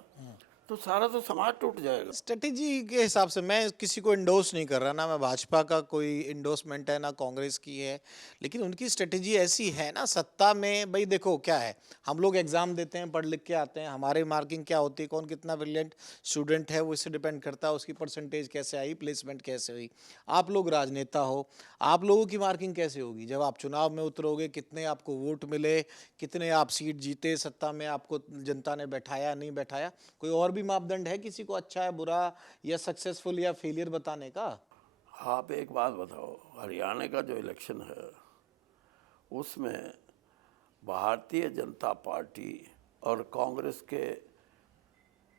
तो सारा तो समाज टूट जाएगा। स्ट्रेटेजी के हिसाब से मैं किसी को इंडोर्स नहीं कर रहा, ना मैं भाजपा का कोई इंडोर्समेंट है ना कांग्रेस की है, लेकिन उनकी स्ट्रेटेजी ऐसी है ना सत्ता में। भाई देखो क्या है, हम लोग एग्जाम देते हैं, पढ़ लिख के आते हैं, हमारी मार्किंग क्या होती है, कौन कितना ब्रिलियंट स्टूडेंट है वो इससे डिपेंड करता है, उसकी परसेंटेज कैसे आई, प्लेसमेंट कैसे हुई। आप लोग राजनेता हो, आप लोगों की मार्किंग कैसे होगी जब आप चुनाव में उतरोगे, कितने आपको वोट मिले, कितने आप सीट जीते, सत्ता में आपको जनता ने बैठाया नहीं बैठाया, कोई और भी मापदंड है किसी को अच्छा है बुरा या सक्सेसफुल या फेलियर बताने का? आप एक बात बताओ, हरियाणा का जो इलेक्शन है उसमें भारतीय जनता पार्टी और कांग्रेस के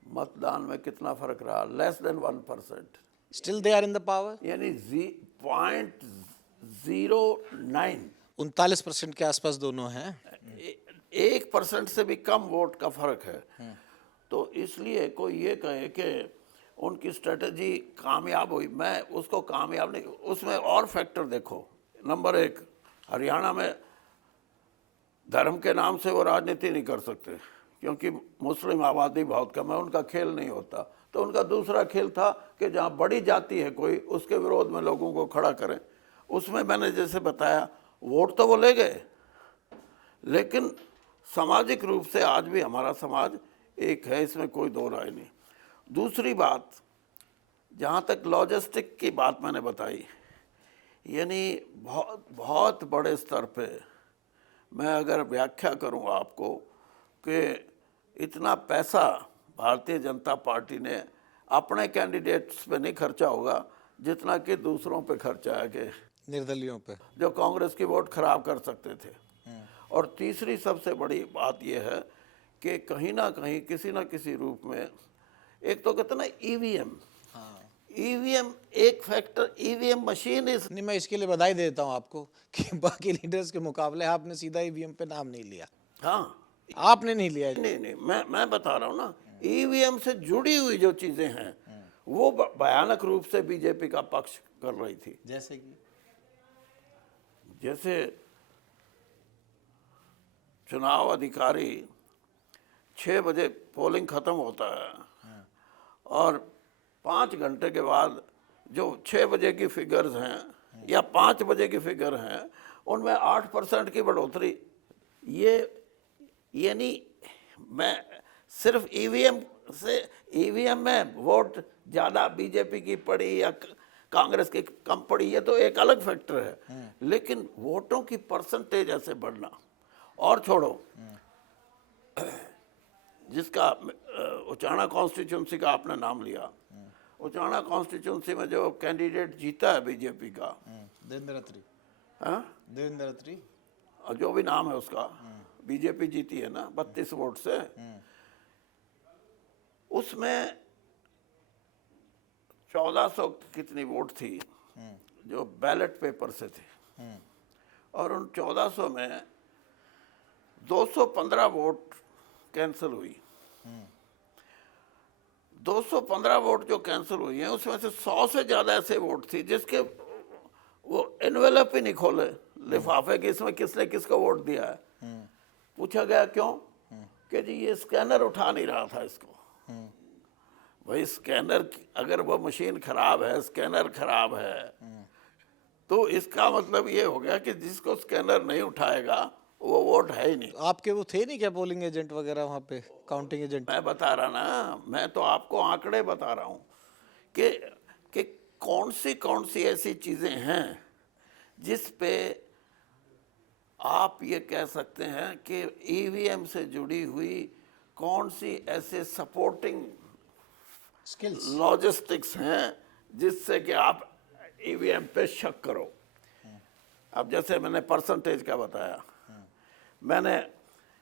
मतदान में कितना फर्क रहा? Less than 1%, still they are in the power. यानी 0.09, 39% के आसपास दोनों हैं। 1% से भी कम वोट का फर्क है। तो इसलिए कोई ये कहे कि उनकी स्ट्रेटजी कामयाब हुई, मैं उसको कामयाब नहीं, उसमें और फैक्टर देखो। नंबर 1, हरियाणा में धर्म के नाम से वो राजनीति नहीं कर सकते क्योंकि मुस्लिम आबादी बहुत कम है, उनका खेल नहीं होता। तो उनका दूसरा खेल था कि जहाँ बड़ी जाति है कोई, उसके विरोध में लोगों को खड़ा करें। उसमें मैंने जैसे बताया, वोट तो वो ले गए, लेकिन सामाजिक रूप से आज भी हमारा समाज एक है, इसमें कोई दो राय नहीं। दूसरी बात, जहाँ तक लॉजिस्टिक की बात मैंने बताई, यानी बहुत बहुत बड़े स्तर पे मैं अगर व्याख्या करूँ आपको कि इतना पैसा भारतीय जनता पार्टी ने अपने कैंडिडेट्स पे नहीं खर्चा होगा जितना कि दूसरों पे खर्चा है, कि निर्दलियों पे, जो कांग्रेस की वोट खराब कर सकते थे। और तीसरी सबसे बड़ी बात यह है कि कहीं ना कहीं किसी ना किसी रूप में, एक तो कहते ना ईवीएम, ईवीएम एक फैक्टर, ईवीएम मशीन इज, नहीं मैं इसके लिए बधाई देता हूं आपको कि बाकी लीडर्स के मुकाबले आपने सीधा ईवीएम पे नाम नहीं लिया। हाँ, आपने नहीं लिया। नहीं, मैं बता रहा हूँ ना, ईवीएम से जुड़ी हुई जो चीजें हैं वो भयानक रूप से बीजेपी का पक्ष कर रही थी। जैसे चुनाव अधिकारी 6 बजे पोलिंग खत्म होता है और 5 घंटे के बाद जो 6 बजे की फिगर्स हैं या 5 बजे की फिगर हैं, उनमें 8% की बढ़ोतरी। ये यानी मैं सिर्फ ईवीएम से, ईवीएम में वोट ज़्यादा बीजेपी की पड़ी या कांग्रेस की कम पड़ी, ये तो एक अलग फैक्टर है, लेकिन वोटों की परसेंटेज ऐसे बढ़ना। और छोड़ो, जिसका उचाना कॉन्स्टिट्यूंसी का आपने नाम लिया, उचाना कॉन्स्टिट्यूंसी में जो कैंडिडेट जीता है बीजेपी का, देवेंद्र अत्री, और जो भी नाम है उसका, बीजेपी जीती है ना 32 वोट से, उसमें 1400 कितनी वोट थी जो बैलेट पेपर से थे, और उन 1400 में 215 वोट कैंसिल हुई। 215 वोट जो कैंसिल हुई हैं, उसमें से 100 से ज़्यादा ऐसे वोट थी जिसके वो एनवेलप ही नहीं खोले लिफाफे कि इसमें किसने किसको वोट दिया है। पूछा गया क्यों, कि जी ये स्कैनर उठा नहीं रहा था इसको। भाई स्कैनर, अगर वो मशीन खराब है, स्कैनर खराब है, तो इसका मतलब ये हो गया कि जिसको स्कैनर नहीं उठाएगा वो वोट है ही नहीं। आपके वो थे नहीं क्या पोलिंग एजेंट वगैरह वहाँ पे, काउंटिंग एजेंट? मैं बता रहा ना, मैं तो आपको आंकड़े बता रहा हूँ कि कौन सी ऐसी चीज़ें हैं जिस पे आप ये कह सकते हैं कि ईवीएम से जुड़ी हुई कौन सी ऐसे सपोर्टिंग स्किल्स, लॉजिस्टिक्स हैं जिससे कि आप ईवीएम पे शक करो। अब जैसे मैंने परसेंटेज का बताया, मैंने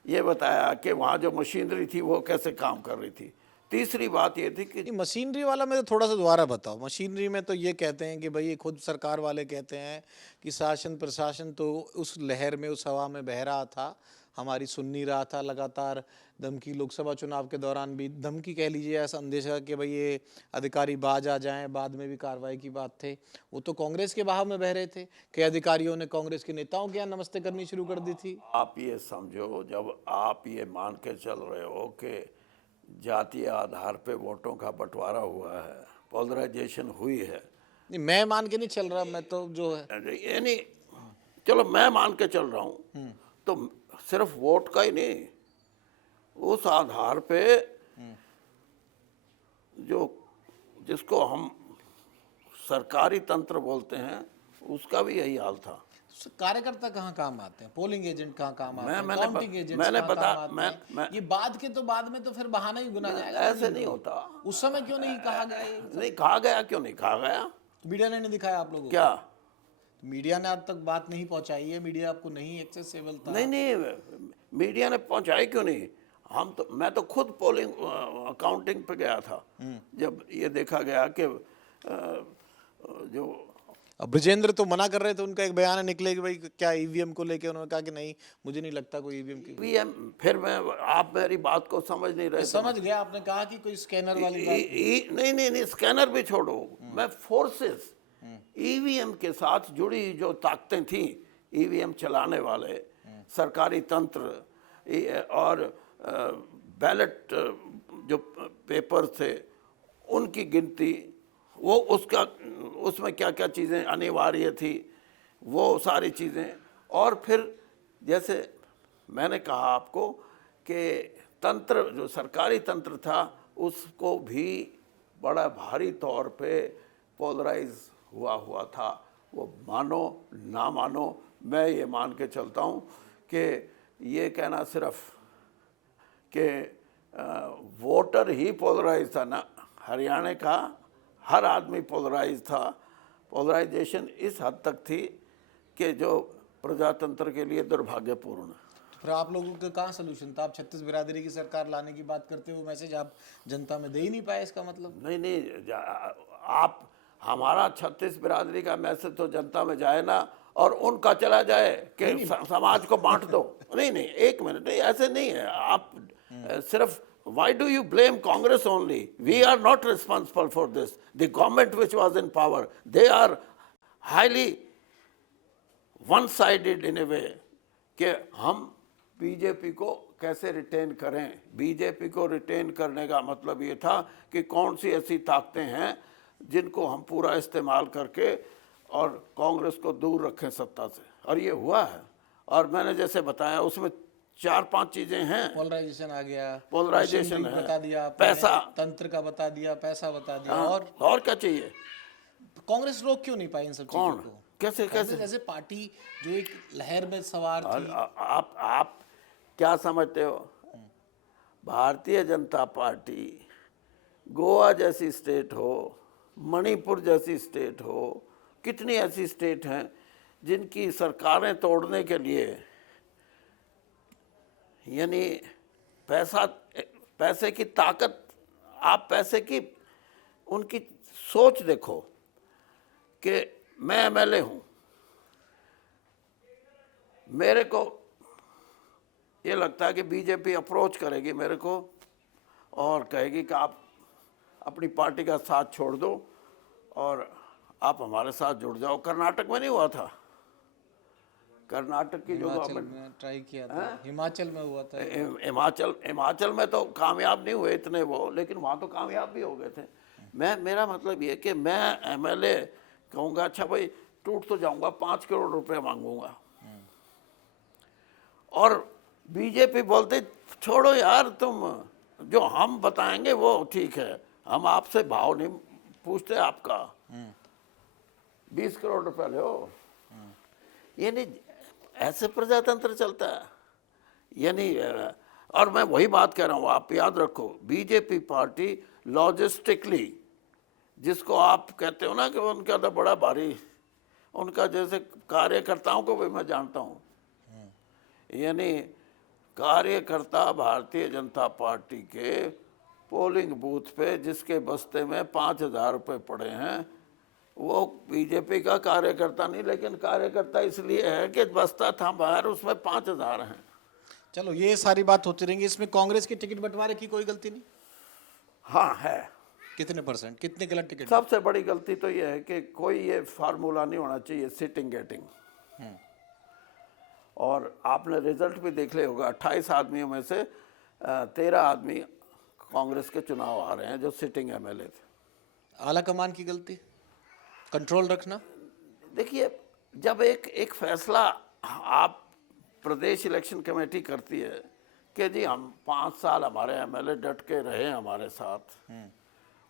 ये बताया कि वहाँ जो मशीनरी थी वो कैसे काम कर रही थी। तीसरी बात ये थी कि मशीनरी वाला में तो थोड़ा सा दोबारा बताओ। मशीनरी में तो ये कहते हैं कि भाई ये खुद सरकार वाले कहते हैं कि शासन प्रशासन तो उस लहर में, उस हवा में बह रहा था, हमारी सुन नहीं रहा था। लगातार धमकी, लोकसभा चुनाव के दौरान भी धमकी कह लीजिए, ऐसा अंदेशा कि भाई ये अधिकारी बाज आ जाएं, बाद में भी कार्रवाई की बात थे। वो तो कांग्रेस के बहाव में बह रहे थे कि अधिकारियों ने कांग्रेस के नेताओं के यहाँ नमस्ते करनी शुरू कर दी थी। आप ये समझो, जब आप ये मान के चल रहे हो कि जातीय आधार पे वोटों का बंटवारा हुआ है, पोलराइजेशन हुई है, नहीं मैं मान के नहीं चल रहा, मैं तो जो है यानी चलो मैं मान के चल रहा हूँ, तो सिर्फ वोट का ही नहीं, उस आधार पे जो जिसको हम सरकारी तंत्र बोलते हैं उसका भी यही हाल था। कार्यकर्ता कहाँ काम आते हैं, पोलिंग एजेंट कहाँ काम आते हैं, मैंने काउंटिंग एजेंट्स मैंने कहाँ बता काम आते हैं? ये बाद के तो बाद में तो फिर बहाना ही गुना जाएगा। ऐसे नहीं होता। उस समय क्यों नहीं कहा गया ये? नहीं कहा गया, क्यों नहीं कहा गया? मीडिया ने नहीं दिखाया आप लोगों को? क्या मीडिया ने आज तक बात नहीं पहुंचाई है, मीडिया आपको नहीं एक्सेसिबल था? नहीं नहीं, मीडिया ने पहुंचाई क्यों नहीं? मैं तो खुद पोलिंग काउंटिंग पे गया था जब ये देखा गया कि जो अब ब्रजेंद्र तो मना कर रहे थे, उनका एक बयान निकले कि भाई क्या ईवीएम को लेके उन्होंने कहा कि नहीं, मुझे नहीं लगता कोई ईवीएम की। ईवीएम, फिर आप मेरी बात को समझ नहीं रहे थे। समझ गया, आपने कहा कि कोई स्कैनर वाली बात। नहीं नहीं नहीं, स्कैनर भी छोड़ो, मैं फोर्सेस, ईवीएम के साथ जुड़ी जो ताकतें थी, ईवीएम चलाने वाले सरकारी तंत्र और बैलेट जो पेपर थे उनकी गिनती, वो उसमें क्या क्या चीज़ें अनिवार्य थी, वो सारी चीज़ें। और फिर जैसे मैंने कहा आपको कि तंत्र, जो सरकारी तंत्र था, उसको भी बड़ा भारी तौर पे पोलराइज हुआ था। वो मानो ना मानो, मैं ये मान के चलता हूँ कि ये कहना सिर्फ कि वोटर ही पोलराइज था ना, हरियाणा का हर आदमी पोलराइज था। पोलराइजेशन इस हद तक थी कि जो प्रजातंत्र के लिए दुर्भाग्यपूर्ण। तो फिर आप लोगों का कहाँ सोल्यूशन था? आप 36 बिरादरी की सरकार लाने की बात करते हो, मैसेज आप जनता में दे ही नहीं पाए, इसका मतलब? नहीं नहीं, आप हमारा 36 बिरादरी का मैसेज तो जनता में जाए ना, और उनका चला जाए कि समाज को बांट दो। नहीं नहीं, एक मिनट, नहीं ऐसे नहीं है। आप सिर्फ why do you blame Congress only? We are not responsible for this. The government which was in power, they are highly one-sided in a way कि हम बीजेपी को कैसे रिटेन करें। बीजेपी को रिटेन करने का मतलब ये था कि कौन सी ऐसी ताकतें हैं जिनको हम पूरा इस्तेमाल करके और कांग्रेस को दूर रखें सत्ता से, और ये हुआ है। और मैंने जैसे बताया उसमें 4-5 चीजें हैं। पोलराइजेशन आ गया, पोलराइजेशन है, बता दिया, पैसा, तंत्र का बता दिया, पैसा बता दिया। और क्या चाहिए? कांग्रेस रोक क्यों नहीं पाई इन सब चीजों को? कैसे जैसे पार्टी जो एक लहर में सवार थी। आप क्या समझते हो? भारतीय जनता पार्टी गोवा जैसी स्टेट हो, मणिपुर जैसी स्टेट हो, कितनी ऐसी स्टेट हैं जिनकी सरकारें तोड़ने के लिए, यानी पैसे की ताकत, आप पैसे की उनकी सोच देखो कि मैं एमएलए हूँ, मेरे को ये लगता है कि बीजेपी अप्रोच करेगी मेरे को और कहेगी कि आप अपनी पार्टी का साथ छोड़ दो और आप हमारे साथ जुड़ जाओ। कर्नाटक में नहीं हुआ था? कर्नाटक की जो गवर्नमेंट ट्राई किया था, हिमाचल में हुआ था। हिमाचल में तो कामयाब नहीं हुए इतने वो, लेकिन वहाँ तो कामयाब भी हो गए थे। मेरा मतलब ये कि मैं एमएलए कहूँगा अच्छा भाई टूट तो जाऊँगा, 5 करोड़ रुपए मांगूंगा, और बीजेपी बोलते छोड़ो यार, तुम जो हम बताएंगे वो ठीक है, हम आपसे भाव नहीं पूछते आपका, 20 करोड़ रुपए लो। ये नहीं, ऐसे प्रजातंत्र चलता है। यानी और मैं वही बात कह रहा हूँ, आप याद रखो, बीजेपी पार्टी लॉजिस्टिकली, जिसको आप कहते हो ना कि उनका तो बड़ा भारी, उनका जैसे कार्यकर्ताओं को भी मैं जानता हूँ, यानी कार्यकर्ता भारतीय जनता पार्टी के पोलिंग बूथ पे जिसके बस्ते में 5,000 रुपये पड़े हैं, वो बीजेपी का कार्यकर्ता नहीं, लेकिन कार्यकर्ता इसलिए है कि बस्ता था बाहर, उसमें 5,000 हैं। चलो ये सारी बात होती रहेंगी, इसमें कांग्रेस की टिकट बंटवारे की कोई गलती नहीं? हाँ है। कितने %, कितने गलत टिकट? सबसे बड़ी गलती तो ये है कि कोई ये फार्मूला नहीं होना चाहिए सिटिंग गेटिंग। और आपने रिजल्ट भी देख लिया होगा, 28 आदमियों में से 13 आदमी कांग्रेस के चुनाव आ रहे हैं जो सिटिंग एमएलए थे। आला कमान की गलती, कंट्रोल रखना। देखिए, जब एक फैसला आप प्रदेश इलेक्शन कमेटी करती है कि जी हम 5 साल हमारे एमएलए डट के रहे हमारे साथ,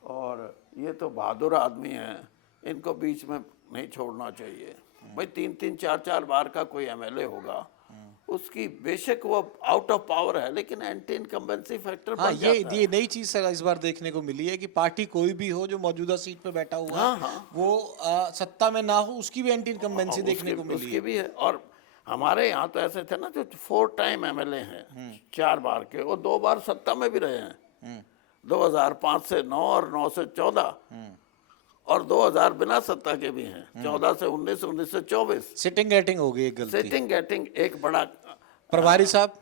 और ये तो बहादुर आदमी हैं, इनको बीच में नहीं छोड़ना चाहिए। भाई 3-3, 4-4 बार का कोई एमएलए होगा, उसकी बेशक वो आउट ऑफ पावर है, लेकिन एंटी इनकम्बेंसी फैक्टर बन जाता है। ये नई चीज इस बार देखने को मिली है कि पार्टी कोई भी हो जो मौजूदा सीट पे बैठा हुआ है, वो सत्ता में ना हो उसकी भी एंटी इनकम्बेंसी देखने को मिली उसकी है। भी है। और हमारे यहाँ तो ऐसे थे ना जो 4 टाइम एमएलए हैं, 4 बार के, वो 2 बार सत्ता में भी रहे हैं, 2005 से 9 और 9 से 14, और 2000 बिना सत्ता के भी हैं, 14 से 19, 19 से 24। सिटिंग गेटिंग हो गई एक गलती। सेटिंग गेटिंग एक बड़ा प्रभारी साहब,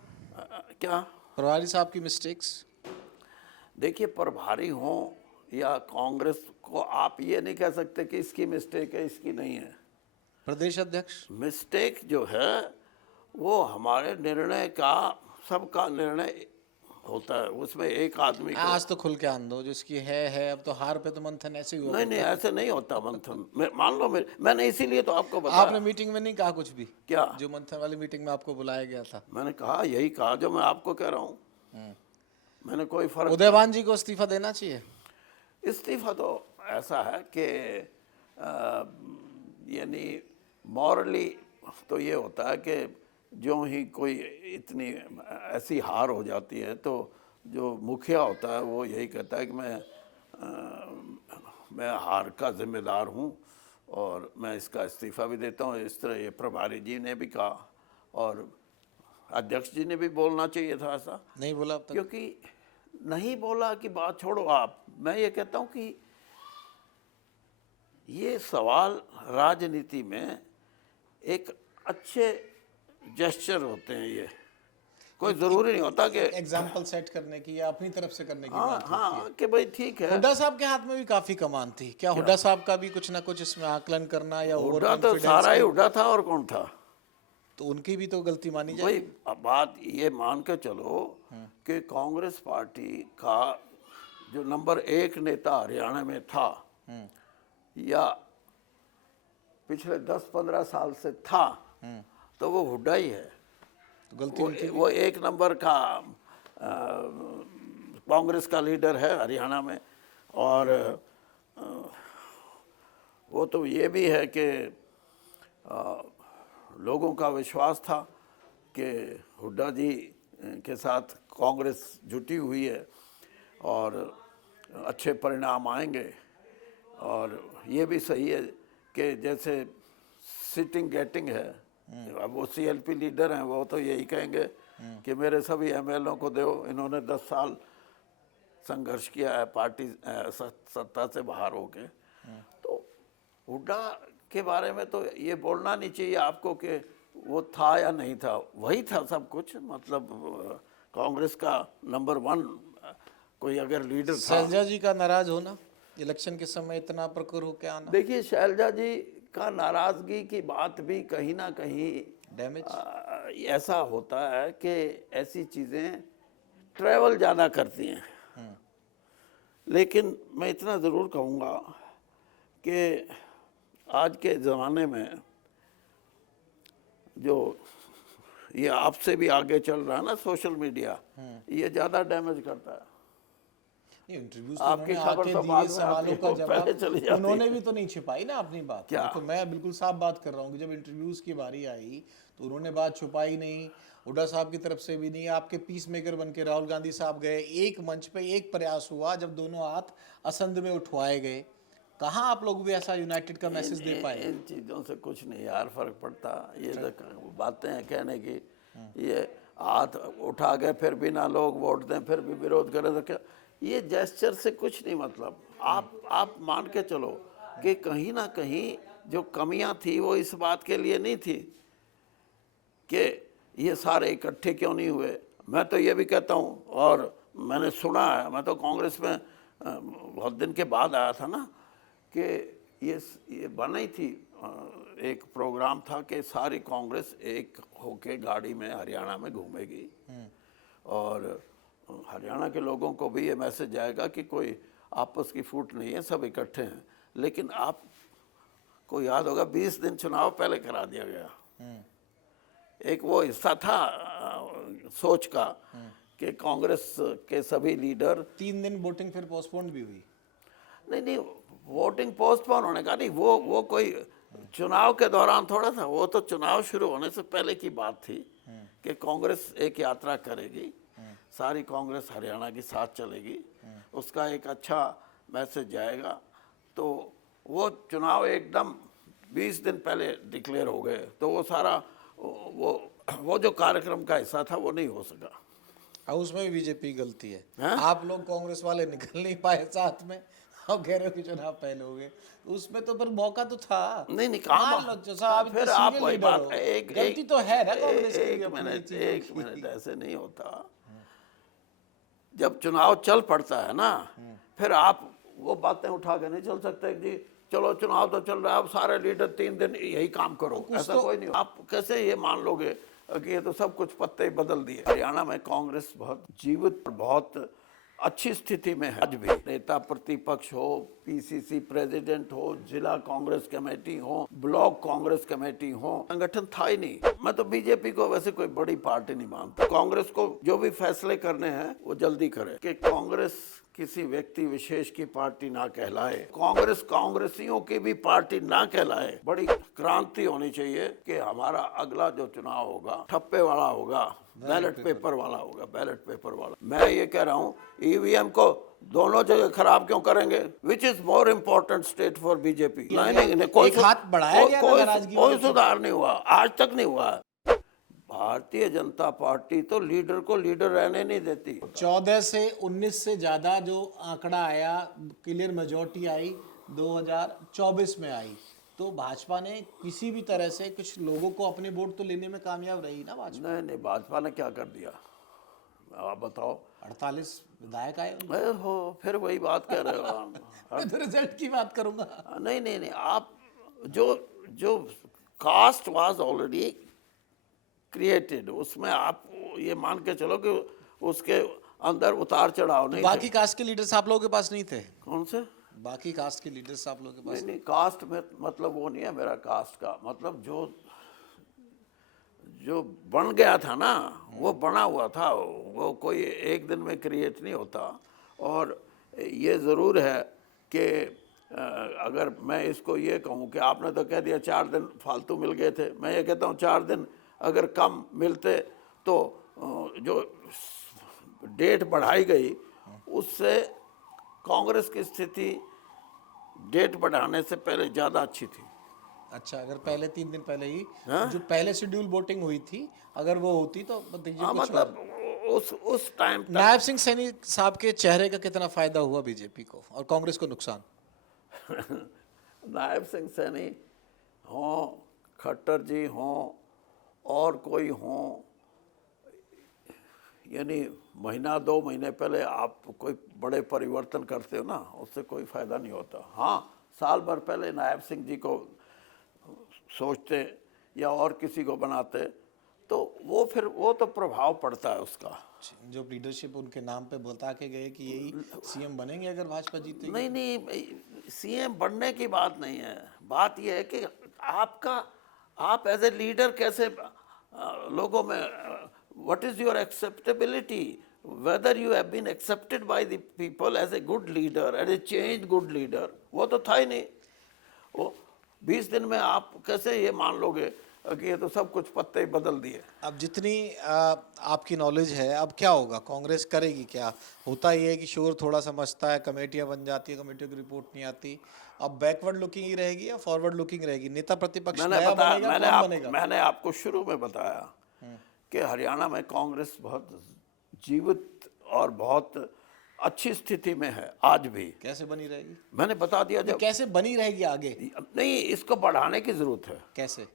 क्या, प्रभारी साहब की मिस्टेक्स। देखिए प्रभारी हो या कांग्रेस को आप ये नहीं कह सकते कि इसकी मिस्टेक है इसकी नहीं है। प्रदेश अध्यक्ष, मिस्टेक जो है वो हमारे निर्णय का, सबका निर्णय होता है, उसमें एक आदमी को। आज तो खुल के आन दो, जिसकी है, अब तो हार पे तो मंथन ऐसे ही हुआ। नहीं नहीं, ऐसे नहीं होता मंथन। मान लो मैंने इसीलिए तो आपको बताया। आपने मीटिंग में नहीं कहा कुछ भी? क्या? जो मंथन वाली मीटिंग में आपको बुलाया गया था। मैंने कहा, यही कहा जो मैं आपको कह रहा हूँ। मैंने कोई फर्क उदयवान जी को इस्तीफा देना चाहिए। इस्तीफा तो ऐसा है कि यानी मॉरली तो ये होता है कि जो ही कोई इतनी ऐसी हार हो जाती है तो जो मुखिया होता है वो यही कहता है कि मैं हार का जिम्मेदार हूँ और मैं इसका इस्तीफा भी देता हूँ। इस तरह ये प्रभारी जी ने भी कहा और अध्यक्ष जी ने भी बोलना चाहिए था ऐसा। नहीं बोला अब तक। क्योंकि नहीं बोला कि बात छोड़ो आप, मैं ये कहता हूँ कि ये सवाल राजनीति में एक अच्छे जेस्चर होते हैं। ये कोई ज़रूरी नहीं होता कि एग्जाम्पल सेट करने की या अपनी तरफ से करने की हाँ बात होती है। हाँ कि भाई ठीक है। हुड्डा साहब के हाथ में भी काफी कमान थी। क्या हुड्डा साहब का भी कुछ ना कुछ इसमें आकलन करना या ओवर हुड्डा तो कॉन्फिडेंस? सारा ही हुड्डा था, और कौन था? तो उनकी भी तो गलती मानी जाए। भाई अब बात ये मान के चलो कि कांग्रेस पार्टी का जो नंबर 1 नेता हरियाणा में था या पिछले 10-15 साल से था, तो वो हुड्डा ही है। तो गलती वो 1 नंबर का कांग्रेस का लीडर है हरियाणा में। और वो तो ये भी है कि लोगों का विश्वास था कि हुड्डा जी के साथ कांग्रेस जुटी हुई है और अच्छे परिणाम आएंगे। और ये भी सही है कि जैसे सिटिंग गेटिंग है, अब वो सीएलपी लीडर हैं, वो तो यही कहेंगे कि मेरे सभी एमएलओ को दो, इन्होंने 10 साल संघर्ष किया है पार्टी सत्ता से बाहर होके। तो हुड्डा के बारे में तो ये बोलना नहीं चाहिए आपको कि वो था या नहीं था, वही था सब कुछ। मतलब कांग्रेस का नंबर 1 कोई अगर लीडर था। शैलजा जी का नाराज होना इलेक्शन के समय, इतना प्रखर होके आना। देखिए शैलजा जी का नाराजगी की बात भी कहीं ना कहीं डैमेज ऐसा होता है कि ऐसी चीज़ें ट्रैवल ज़्यादा करती हैं। लेकिन मैं इतना ज़रूर कहूँगा कि आज के ज़माने में जो ये आपसे भी आगे चल रहा है ना सोशल मीडिया, ये ज़्यादा डैमेज करता है। इंटरव्यूज आपकी खबर तो बाद में सवालों का पहले चली जवाब जाती उन्होंने है। भी तो नहीं छिपाई ना अपनी बात। क्या? देखो मैं बिल्कुल साफ बात कर रहा हूँ कि जब इंटरव्यूज की बारी आई तो उन्होंने बात छुपाई नहीं, हुड्डा साहब की तरफ से भी नहीं। आपके पीस मेकर बन के राहुल गांधी साहब गए, एक मंच पे एक प्रयास हुआ जब दोनों हाथ असंध में उठवाए गए। कहाँ आप लोग भी ऐसा यूनाइटेड का मैसेज दे पाए? इन चीज़ों से कुछ नहीं यार फर्क पड़ता। ये जो बातें हैं कहने की, ये हाथ उठा के फिर भी ना लोग वोट दें फिर भी विरोध करें तो क्या, ये जेस्चर से कुछ नहीं। मतलब आप मान के चलो कि कहीं ना कहीं जो कमियां थी वो इस बात के लिए नहीं थी कि ये सारे इकट्ठे क्यों नहीं हुए। मैं तो ये भी कहता हूँ, और मैंने सुना है, मैं तो कांग्रेस में बहुत दिन के बाद आया था ना, कि ये बनी थी, एक प्रोग्राम था कि सारी कांग्रेस एक होके गाड़ी में हरियाणा में घूमेगी और हरियाणा के लोगों को भी ये मैसेज जाएगा कि कोई आपस की फूट नहीं है, सब इकट्ठे हैं। लेकिन आपको याद होगा 20 दिन चुनाव पहले करा दिया गया। एक वो हिस्सा था सोच का कि कांग्रेस के सभी लीडर 3 दिन वोटिंग फिर पोस्टपोन भी हुई। नहीं वोटिंग पोस्टपोन होने का नहीं, वो कोई चुनाव के दौरान थोड़ा था, वो तो चुनाव शुरू होने से पहले की बात थी कि कांग्रेस एक यात्रा करेगी, सारी कांग्रेस हरियाणा के साथ चलेगी, उसका एक अच्छा मैसेज जाएगा। तो वो चुनाव एकदम 20 दिन पहले डिक्लेयर हो गए, तो वो सारा वो जो कार्यक्रम का हिस्सा था वो नहीं हो सका। और उसमें भी बीजेपी की गलती है। हाँ? आप लोग कांग्रेस वाले निकल नहीं पाए साथ में, आप कह रहे हो कि चुनाव पहले हो गए, तो उसमें तो फिर मौका तो था। नहीं कहा मान लो जो साहब फिर इतने आप सीनियर वही लीडर बात हो, एक गलती तो है ना कांग्रेस की भी एक अपनी मिनट चीजों एक की। मिनट ऐसे नहीं होता। जब चुनाव चल पड़ता है ना, फिर आप वो बातें उठा के नहीं चल सकते कि जी चलो चुनाव तो चल रहा है, अब सारे लीडर 3 दिन यही काम करो, ऐसा कोई नहीं। आप कैसे ये मान लोगे कि ये तो सब कुछ पत्ते ही बदल दिए। हरियाणा में कांग्रेस बहुत जीवित, बहुत अच्छी स्थिति में है आज भी। नेता प्रतिपक्ष हो, पीसीसी प्रेसिडेंट हो, जिला कांग्रेस कमेटी हो, ब्लॉक कांग्रेस कमेटी हो, संगठन था ही नहीं। मैं तो बीजेपी को वैसे कोई बड़ी पार्टी नहीं मानता। कांग्रेस को जो भी फैसले करने हैं वो जल्दी करे कि कांग्रेस किसी व्यक्ति विशेष की पार्टी ना कहलाए, कांग्रेस कांग्रेसियों की भी पार्टी ना कहलाए। बड़ी क्रांति होनी चाहिए कि हमारा अगला जो चुनाव होगा ठप्पे वाला होगा, बैलेट पेपर वाला होगा, बैलेट पेपर वाला। मैं ये कह रहा हूँ ईवीएम को दोनों जगह खराब क्यों करेंगे? Which is more important state for BJP. एक हाथ बढ़ाया गया ना नाराजगी कोई सुधार नहीं हुआ, आज तक नहीं हुआ। भारतीय जनता पार्टी तो लीडर को लीडर रहने नहीं देती। 14 से 19 से ज्यादा जो आंकड़ा आया, क्लियर मेजोरिटी आई 2024 में आई, तो भाजपा ने किसी भी तरह से कुछ लोगों को अपने वोट तो लेने में कामयाब रही ना भाजपा। नहीं भाजपा ने क्या कर दिया आप बताओ? 48 विधायक आए उनके। मैं हो फिर वही बात कह रहे हो। मैं तो रिजल्ट की बात करूंगा। नहीं आप जो कास्ट वाज ऑलरेडी क्रिएटेड, उसमें आप ये मान के चलो कि उसके अंदर उतार चढ़ाव नहीं बाकी थे। कास्ट के लीडर्स आप लोगों के पास नहीं थे? कौन से? बाकी कास्ट के लीडर्स आप लोगों के पास? नहीं कास्ट में मतलब वो नहीं है मेरा। कास्ट का मतलब जो बन गया था ना, वो बना हुआ था, वो कोई एक दिन में क्रिएट नहीं होता। और ये ज़रूर है कि अगर मैं इसको ये कहूँ कि आपने तो कह दिया 4 दिन फालतू मिल गए थे, मैं ये कहता हूँ 4 दिन अगर कम मिलते तो जो डेट बढ़ाई गई उससे कांग्रेस की स्थिति डेट बढ़ाने से पहले ज़्यादा अच्छी थी। अच्छा, अगर पहले 3 दिन पहले ही जो पहले शेड्यूल वोटिंग हुई थी, अगर वो होती तो दीजिए कुछ मतलब उस टाइम नायब सिंह सैनी साहब के चेहरे का कितना फायदा हुआ बीजेपी को और कांग्रेस को नुकसान? नायब सिंह सैनी हों, खट्टर जी हों और कोई हों, यानी महीना 2 महीने पहले आप कोई बड़े परिवर्तन करते हो ना, उससे कोई फायदा नहीं होता। हाँ, साल भर पहले नायब सिंह जी को सोचते या और किसी को बनाते तो वो तो प्रभाव पड़ता है उसका। जो लीडरशिप उनके नाम पे बता के गए कि यही सीएम बनेंगे अगर भाजपा जीतेगी। नहीं सीएम बनने की बात नहीं है। बात यह है कि आप एज ए लीडर कैसे लोगों में, what is your acceptability, whether you have been accepted by the people as a good leader, as a change good leader, वो तो था ही नहीं। वो 20 दिन में आप कैसे ये मान लोगे कि ये तो सब कुछ पत्ते ही बदल दिए? अब जितनी आपकी नॉलेज है, अब क्या होगा, कांग्रेस करेगी क्या? होता ही है कि शोर थोड़ा समझता है, कमेटियां बन जाती है, कमेटियों की रिपोर्ट नहीं आती। अब बैकवर्ड लुकिंग ही रहेगी या फॉरवर्ड लुकिंग रहेगी? नेता प्रतिपक्ष नया बनेगा, कौन बनेगा? मैंने आपको शुरू में बताया कि हरियाणा में कांग्रेस बहुत जीवित और बहुत अच्छी स्थिति में है आज भी। कैसे बनी रहेगी? मैंने बता दिया। जब कैसे बनी रहेगी आगे? नहीं, इसको बढ़ाने की जरूरत है। कैसे?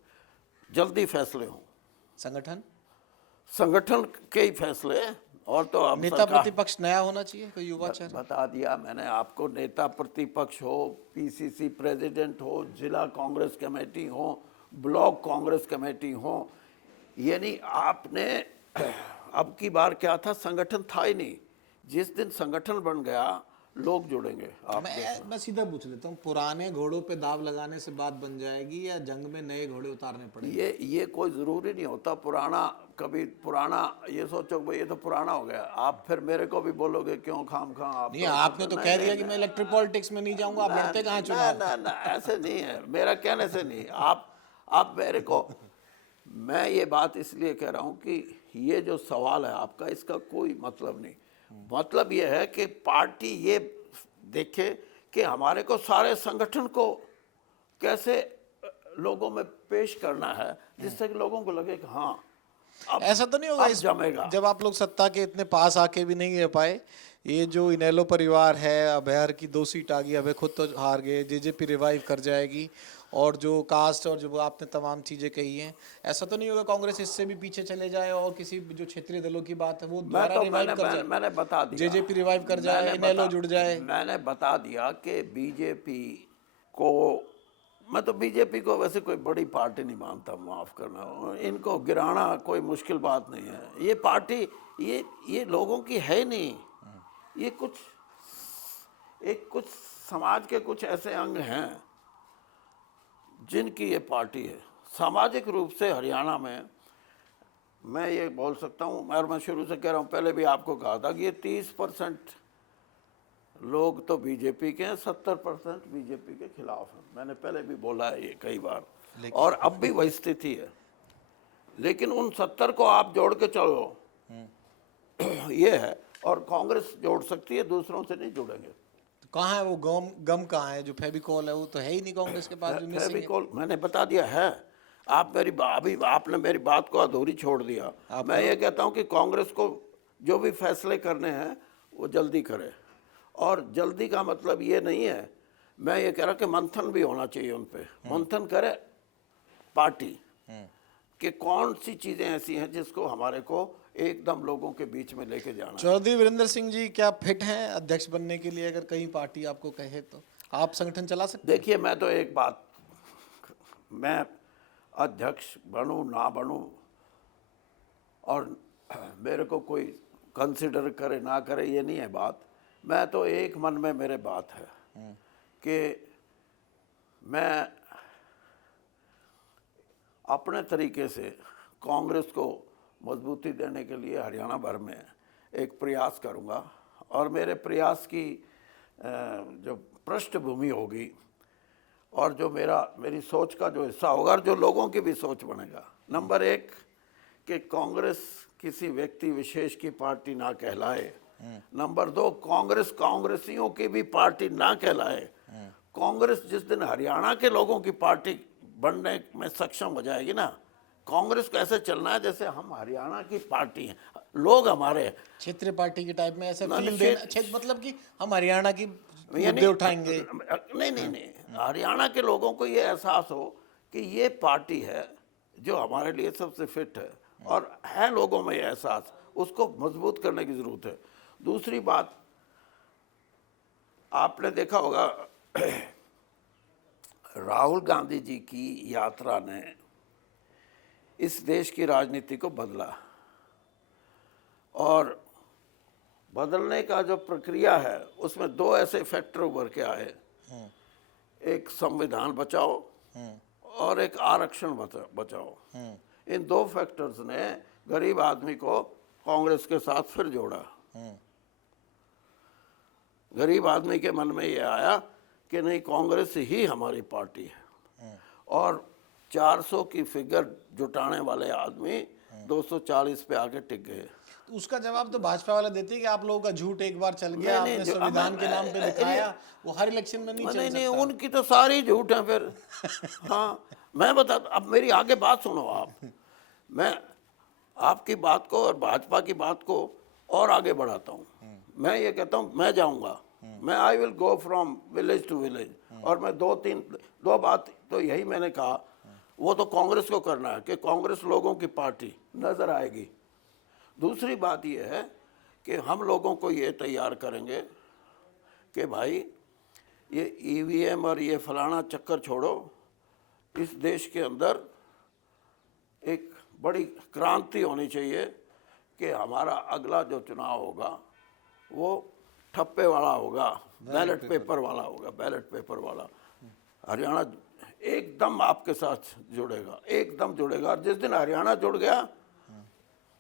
जल्दी फैसले हों, संगठन के ही फैसले। और तो अब नेता प्रतिपक्ष नया होना चाहिए, कोई युवा चेहरा। बता दिया मैंने आपको, नेता प्रतिपक्ष हो, पीसीसी प्रेसिडेंट हो, जिला कांग्रेस कमेटी हो, ब्लॉक कांग्रेस कमेटी हो, यानी आपने अब की बार क्या था, संगठन था ही नहीं। जिस दिन संगठन बन गया लोग जुड़ेंगे। मैं सीधा पूछ लेता हूँ, पुराने घोड़ों पे दाव लगाने से बात बन जाएगी या जंग में नए घोड़े उतारने पड़ेंगे? ये कोई ज़रूरी नहीं होता। कभी पुराना ये सोचो भाई ये तो पुराना हो गया, आप फिर मेरे को भी बोलोगे क्यों खाम आप। नहीं, आपने तो कह दिया कि मैं इलेक्ट्रिक पॉलिटिक्स में नहीं जाऊंगा, आप लड़ते कहाँ चुनाव? ना ऐसे नहीं है, मेरा कहने से नहीं। आप मेरे को, मैं ये बात इसलिए कह रहा हूँ कि ये जो सवाल है आपका, इसका कोई मतलब नहीं। मतलब ये है कि पार्टी ये देखे कि हमारे को सारे संगठन को कैसे लोगों में पेश करना है जिससे कि लोगों को लगे कि हाँ अब ऐसा तो नहीं होगा अब जमेगा। जब आप लोग सत्ता के इतने पास आके भी नहीं रह पाए, ये जो इनेलो परिवार है, अभयर की 2 सीट आ गई, अभय खुद तो हार गए, जेजेपी रिवाइव कर जाएगी, और जो कास्ट और जो आपने तमाम चीजें कही हैं, ऐसा तो नहीं होगा कांग्रेस इससे भी पीछे चले जाए और किसी जो क्षेत्रीय दलों की बात है वो दोबारा रिवाइव कर जाए, मैंने बता दिया, जेजेपी रिवाइव कर जाए, इनेलो जुड़ जाए? मैंने बता दिया कि बीजेपी को, मैं तो बीजेपी को वैसे कोई बड़ी पार्टी नहीं मानता, माफ करना, इनको गिराना कोई मुश्किल बात नहीं है। ये पार्टी ये लोगों की है नहीं, ये कुछ समाज के कुछ ऐसे अंग हैं जिनकी ये पार्टी है। सामाजिक रूप से हरियाणा में मैं ये बोल सकता हूँ, और मैं शुरू से कह रहा हूँ, पहले भी आपको कहा था कि ये 30% लोग तो बीजेपी के हैं, 70% बीजेपी के खिलाफ हैं। मैंने पहले भी बोला है ये कई बार, और अब भी वही स्थिति है। लेकिन उन 70 को आप जोड़ के चलो, ये है, और कांग्रेस जोड़ सकती है, दूसरों से नहीं जुड़ेंगे। तो कहाँ है वो गम कहाँ है? जो फेविकॉल है वो तो है ही नहीं कांग्रेस के पास, जो मिसिंग है। फेविकॉल मैंने बता दिया है। आप अभी आपने मेरी बात को अधूरी छोड़ दिया। मैं ये कहता हूँ कि कांग्रेस को जो भी फैसले करने हैं वो जल्दी करे, और जल्दी का मतलब ये नहीं है, मैं ये कह रहा कि मंथन भी होना चाहिए उन पे। मंथन करे पार्टी कि कौन सी चीजें ऐसी हैं जिसको हमारे को एकदम लोगों के बीच में लेके जाना है। चौधरी वीरेंद्र सिंह जी क्या फिट हैं अध्यक्ष बनने के लिए? अगर कहीं पार्टी आपको कहे तो आप संगठन चला सकते हैं? देखिए, मैं तो एक बात, मैं अध्यक्ष बनूं ना बनूं और मेरे को कोई कंसिडर करे ना करे ये नहीं है बात। मैं तो एक मन में मेरे बात है कि मैं अपने तरीके से कांग्रेस को मजबूती देने के लिए हरियाणा भर में एक प्रयास करूंगा, और मेरे प्रयास की जो पृष्ठभूमि होगी और जो मेरी सोच का जो हिस्सा होगा और जो लोगों की भी सोच बनेगा, नंबर 1 कि कांग्रेस किसी व्यक्ति विशेष की पार्टी ना कहलाए। नंबर 2, कांग्रेस कांग्रेसियों की भी पार्टी ना कहलाए। कांग्रेस जिस दिन हरियाणा के लोगों की पार्टी बनने में सक्षम हो जाएगी ना, कांग्रेस को ऐसे चलना है जैसे हम हरियाणा की पार्टी हैं, लोग हमारे क्षेत्रीय पार्टी के टाइप में ऐसे ना, फील ना, देना, मतलब कि हम हरियाणा की मुद्दे उठाएंगे। नहीं, हरियाणा के लोगों को ये एहसास हो कि ये पार्टी है जो हमारे लिए सबसे फिट है, और है लोगों में ये एहसास, उसको मजबूत करने की जरूरत है। दूसरी बात, आपने देखा होगा राहुल गांधी जी की यात्रा ने इस देश की राजनीति को बदला, और बदलने का जो प्रक्रिया है उसमें 2 ऐसे फैक्टर उभर के आए, एक संविधान बचाओ और एक आरक्षण बचाओ। इन 2 फैक्टर्स ने गरीब आदमी को कांग्रेस के साथ फिर जोड़ा। गरीब आदमी के मन में ये आया कि नहीं, कांग्रेस ही हमारी पार्टी है, और 400 की फिगर जुटाने वाले आदमी 240 पे आके टिक गए। उसका जवाब तो भाजपा वाले देते हैं कि आप लोगों का झूठ एक बार चल गया, आपने संविधान के नाम पे दिखाया, वो हर इलेक्शन में नहीं चल सकता। नहीं, उनकी तो सारी झूठ है फिर। हाँ, मैं बता, अब मेरी आगे बात सुनो आप। मैं आपकी बात को और भाजपा की बात को और आगे बढ़ाता हूँ। मैं ये कहता हूँ, मैं जाऊँगा, मैं I will go from village to village, और मैं 2 बात तो यही मैंने कहा, वो तो कांग्रेस को करना है कि कांग्रेस लोगों की पार्टी नजर आएगी। दूसरी बात ये है कि हम लोगों को ये तैयार करेंगे कि भाई ये ईवीएम और ये फलाना चक्कर छोड़ो, इस देश के अंदर एक बड़ी क्रांति होनी चाहिए कि हमारा अगला जो चुनाव होगा वो ठप्पे वाला होगा, बैलेट पेपर वाला होगा, बैलेट पेपर वाला। हरियाणा एकदम आपके साथ जुड़ेगा, एकदम जुड़ेगा, और जिस दिन हरियाणा जुड़ गया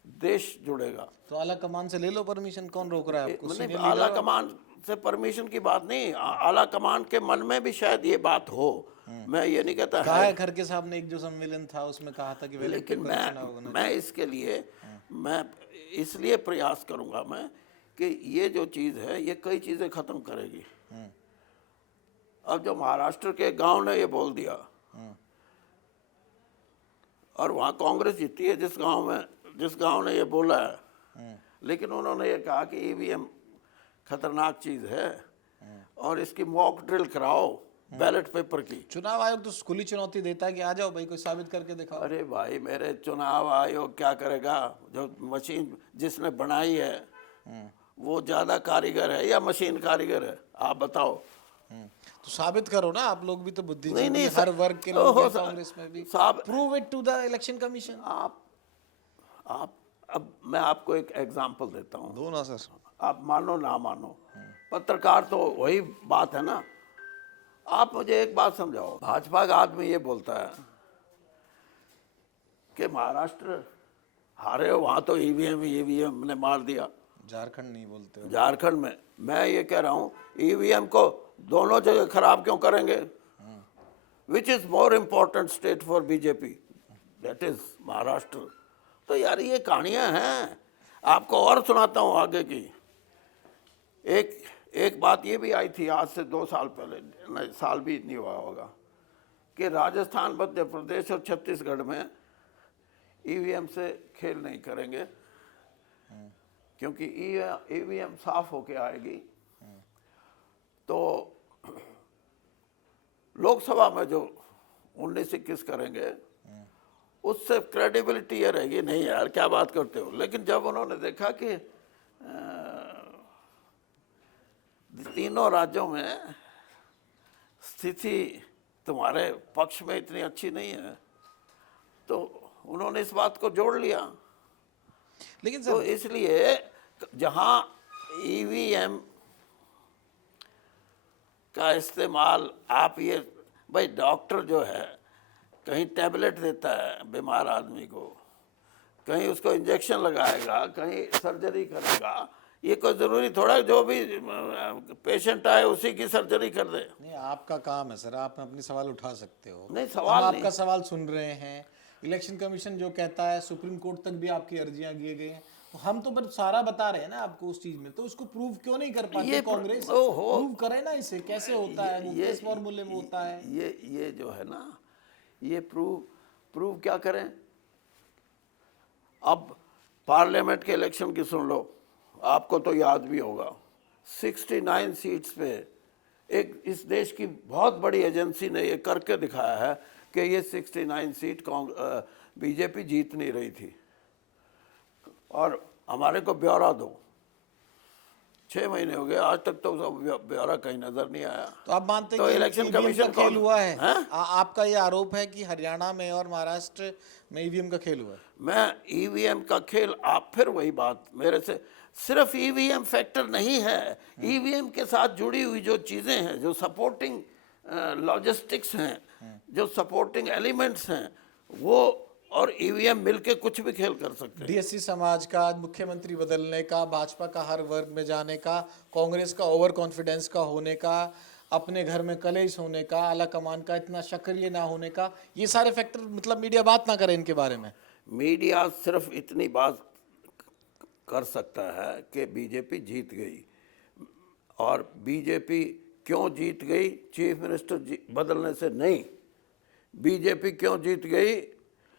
देश जुड़ेगा। तो आला कमान से ले लो परमिशन, कौन रोक रहा है आपको? नहीं, आला कमान से परमिशन की बात नहीं, आला कमान के मन में भी शायद ये बात हो, मैं ये नहीं कहता कहा है खड़गे साहब ने एक जो सम्मेलन था उसमें कहा था कि लेकिन मैं इसके लिए मैं इसलिए प्रयास करूंगा मैं कि ये जो चीज़ है ये कई चीज़ें ख़त्म करेगी। अब जो महाराष्ट्र के गांव ने ये बोल दिया और वहाँ कांग्रेस जीती है जिस गांव ने ये बोला है, लेकिन उन्होंने ये कहा कि ईवीएम खतरनाक चीज है और इसकी मॉक ड्रिल कराओ बैलेट पेपर की। चुनाव आयोग तो खुली चुनौती देता है कि आ जाओ भाई, कोई साबित करके दिखाओ। अरे भाई मेरे, चुनाव आयोग क्या करेगा? जो मशीन जिसने बनाई है वो ज्यादा कारीगर है या मशीन कारीगर है? आप बताओ। तो साबित करो ना, आप लोग भी तो बुद्धिजीवी, नहीं, हर वर्ग के लोग हैं ओहो, कांग्रेस में भी। साहब prove it to the election commission. आप अब मैं आपको एक एग्जांपल देता हूँ, दो ना सर। आप मानो ना मानो, पत्रकार तो वही बात है ना। आप मुझे एक बात समझाओ, भाजपा का आदमी ये बोलता है कि महाराष्ट्र हारे हो, वहां तो ईवीएम ने मार दिया। झारखंड नहीं बोलते हो। झारखंड में मैं ये कह रहा हूँ ईवीएम को दोनों जगह खराब क्यों करेंगे? Which is more important state for BJP? That is Maharashtra. तो यार ये कहानियां हैं, आपको और सुनाता हूँ आगे की। एक बात ये भी आई थी आज से 2 साल पहले, नहीं साल भी नहीं हुआ होगा, कि राजस्थान, मध्य प्रदेश और छत्तीसगढ़ में ईवीएम से खेल नहीं करेंगे क्योंकि ईवीएम साफ होके आएगी तो लोकसभा में जो 19-21 करेंगे उससे क्रेडिबिलिटी ये रहेगी, नहीं यार क्या बात करते हो। लेकिन जब उन्होंने देखा कि तीनों राज्यों में स्थिति तुम्हारे पक्ष में इतनी अच्छी नहीं है तो उन्होंने इस बात को जोड़ लिया। लेकिन तो सर इसलिए जहां ईवीएम का इस्तेमाल, आप ये भाई डॉक्टर जो है कहीं टैबलेट देता है बीमार आदमी को, कहीं उसको इंजेक्शन लगाएगा, कहीं सर्जरी करेगा, ये कोई ज़रूरी थोड़ा जो भी पेशेंट आए उसी की सर्जरी कर दे। नहीं, आपका काम है सर, आप अपनी सवाल उठा सकते हो। नहीं, सवाल हम नहीं। आपका सवाल सुन रहे हैं। इलेक्शन कमीशन जो कहता है, सुप्रीम कोर्ट तक भी आपकी अर्जियां दिए गए हैं, तो हम तो बस सारा बता रहे हैं ना आपको उस चीज में, तो उसको प्रूव क्यों नहीं कर पाती ये कांग्रेस? ओहो। प्रूव करे ना इसे, कैसे होता है वो, किस फॉर्मूले में होता है? ये जो है ना, ये प्रूव क्या करें? अब पार्लियामेंट के इलेक्शन की सुन लो, आपको तो याद भी होगा 69 सीट्स पे एक इस देश की बहुत बड़ी एजेंसी ने ये करके दिखाया है कि ये 69 सीट बीजेपी जीत नहीं रही थी। और हमारे को ब्यौरा दो, 6 महीने हो गए आज तक तो ब्यौरा कहीं नजर नहीं आया। तो आप मानते हैं तो कि इलेक्शन ईवीएम कमीशन का खेल हुआ है? हैं? आपका ये आरोप है कि हरियाणा में और महाराष्ट्र में ईवीएम का खेल हुआ है? मैं ईवीएम का खेल, आप फिर वही बात मेरे से, सिर्फ ईवीएम फैक्टर नहीं है, ईवीएम के साथ जुड़ी हुई जो चीजें हैं, जो सपोर्टिंग लॉजिस्टिक्स हैं, जो सपोर्टिंग एलिमेंट्स हैं, वो और ईवीएम मिलके कुछ भी खेल कर सकते हैं। डीएससी समाज का, मुख्यमंत्री बदलने का, भाजपा का हर वर्ग में जाने का, कांग्रेस का ओवर कॉन्फिडेंस का होने का, अपने घर में कलेश होने का, आला कमान का इतना सक्रिय ना होने का, ये सारे फैक्टर, मतलब मीडिया बात ना करे इनके बारे में। मीडिया सिर्फ इतनी बात कर सकता है कि बीजेपी जीत गई, और बीजेपी क्यों जीत गई? चीफ मिनिस्टर बदलने से नहीं। बीजेपी क्यों जीत गई?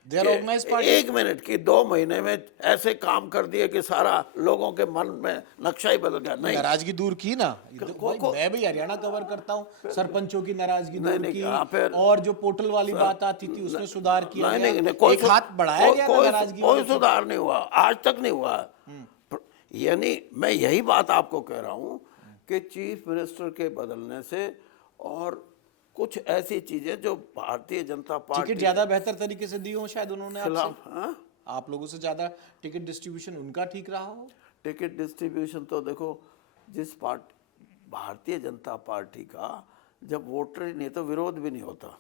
एक मिनट की 2 महीने में ऐसे काम कर दिए कि सारा लोगों के मन में नक्शा ही बदल गया। नहीं, नाराजगी दूर की ना। मैं भी हरियाणा कवर करता हूँ, सरपंचों की नाराजगी दूर की, और जो पोर्टल वाली बात आती थी उसमें सुधार किया गया, एक हाथ बढ़ाया गया नाराजगी। कोई सुधार नहीं हुआ, आज तक नहीं हुआ। यानी मैं यही बात आपको कह रहा हूँ कि चीफ मिनिस्टर के बदलने से और कुछ ऐसी चीजें जो भारतीय जनता पार्टी टिकट ज्यादा बेहतर तरीके से दी हो शायद उन्होंने खिलाफ, आप लोगों से ज्यादा टिकट डिस्ट्रीब्यूशन उनका ठीक रहा हो। टिकट डिस्ट्रीब्यूशन तो देखो, जिस पार्टी भारतीय जनता पार्टी का जब वोटर ही नहीं तो विरोध भी नहीं होता।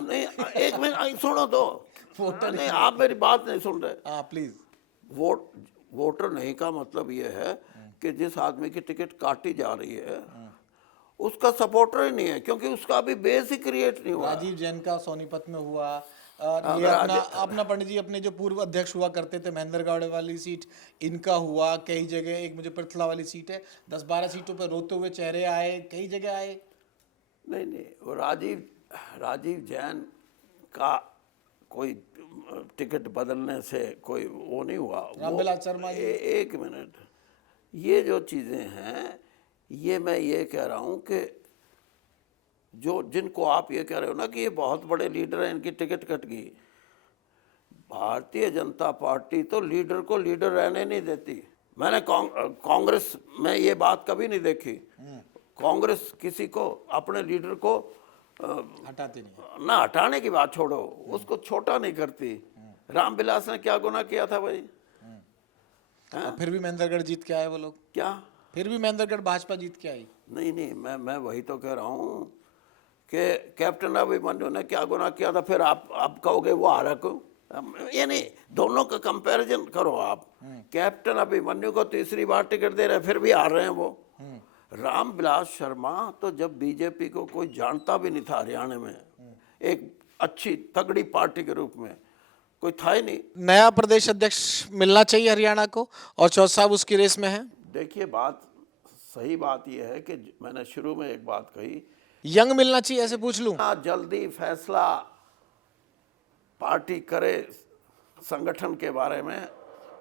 नहीं, एक मिनट सुनो तो, नहीं आप मेरी बात नहीं सुन रहे। हाँ प्लीज। वोटर नहीं का मतलब ये है कि जिस आदमी की टिकट काटी जा रही है उसका सपोर्टर ही नहीं है, क्योंकि उसका अभी बेस ही क्रिएट नहीं हुआ। राजीव जैन का सोनीपत में हुआ, ये अपना पंडित जी अपने जो पूर्व अध्यक्ष हुआ करते थे, महेंद्रगढ़ वाली सीट इनका हुआ, कई जगह, एक मुझे पृथला वाली सीट है, 10-12 सीटों पर रोते हुए चेहरे आए, कई जगह आए। नहीं नहीं, वो राजीव जैन का कोई टिकट बदलने से कोई वो नहीं हुआ। रामविलास शर्मा जी। एक मिनट, ये जो चीज़ें हैं, ये मैं ये कह रहा हूँ कि जो जिनको आप ये कह रहे हो ना कि ये बहुत बड़े लीडर हैं, इनकी टिकट कट गई, भारतीय जनता पार्टी तो लीडर को लीडर रहने नहीं देती। मैंने कांग्रेस में ये बात कभी नहीं देखी। कांग्रेस किसी को, अपने लीडर को हटाती नहीं। ना हटाने की बात छोड़ो, उसको छोटा नहीं करती। रामविलास ने क्या गुनाह किया था भाई? और फिर भी महेंद्रगढ़ जीत के आए वो लोग। क्या? फिर भी महेंद्रगढ़ भाजपा जीत के आई। नहीं नहीं, मैं वही तो कह रहा हूँ कि कैप्टन अभिमन्यु ने क्या गुनाह किया था, फिर आप कहोगे वो हारा क्यों? ये नहीं, दोनों का कंपैरिजन करो आप। कैप्टन अभिमन्यु को तीसरी बार टिकट दे रहे, फिर भी हार रहे हैं वो। रामविलास शर्मा तो जब बीजेपी को कोई जानता भी नहीं था हरियाणा में, एक अच्छी तगड़ी पार्टी के रूप में कोई था ही नहीं। नया प्रदेश अध्यक्ष मिलना चाहिए हरियाणा को, और चौधरी साहब उसकी रेस में हैं। देखिए, बात सही बात यह है कि मैंने शुरू में एक बात कही, यंग मिलना चाहिए, ऐसे पूछ लूं। जितना जल्दी फैसला पार्टी करे संगठन के बारे में,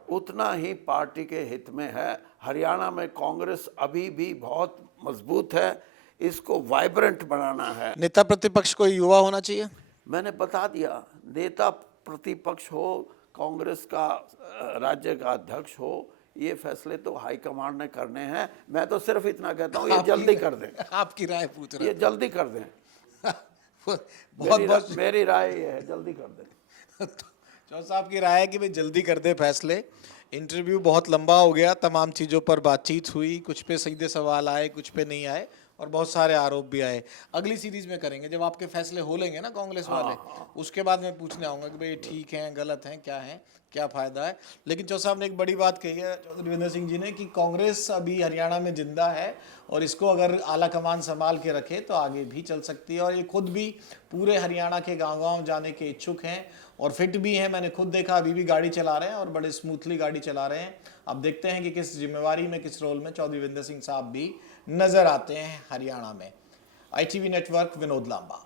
उतना ही पार्टी के हित में है। हरियाणा में कांग्रेस अभी भी बहुत मजबूत है, इसको वाइब्रेंट बनाना है। नेता प्रतिपक्ष कोई युवा होना चाहिए। मैंने बता दिया, नेता प्रतिपक्ष हो, कांग्रेस का राज्य का अध्यक्ष हो, ये फैसले तो हाईकमांड ने करने हैं। मैं तो सिर्फ इतना कहता हूँ, ये जल्दी कर दें। आपकी राय पूछ रहा ये जल्दी कर दें। बहुत मेरी राय ये है, जल्दी कर दें। चौधरी साहब की राय है कि भाई जल्दी कर दे फैसले। इंटरव्यू बहुत लंबा हो गया, तमाम चीज़ों पर बातचीत हुई, कुछ पे सीधे सवाल आए, कुछ पे नहीं आए, और बहुत सारे आरोप भी आए। अगली सीरीज में करेंगे, जब आपके फैसले हो लेंगे ना कांग्रेस वाले, उसके बाद मैं पूछने आऊँगा कि भाई ठीक हैं, गलत हैं, क्या है, क्या फ़ायदा है। लेकिन चौधरी साहब ने एक बड़ी बात कही है, चौधरी देवेंद्र सिंह जी ने, कि कांग्रेस अभी हरियाणा में जिंदा है और इसको अगर आला कमान संभाल के रखे तो आगे भी चल सकती है। और ये खुद भी पूरे हरियाणा के गाँव-गाँव जाने के इच्छुक हैं और फिट भी हैं। मैंने खुद देखा, अभी भी गाड़ी चला रहे हैं और बड़े स्मूथली गाड़ी चला रहे हैं। अब देखते हैं कि किस जिम्मेवारी में, किस रोल में चौधरी देवेंद्र सिंह साहब भी नजर आते हैं हरियाणा में। ITV network, Vinod Lamba.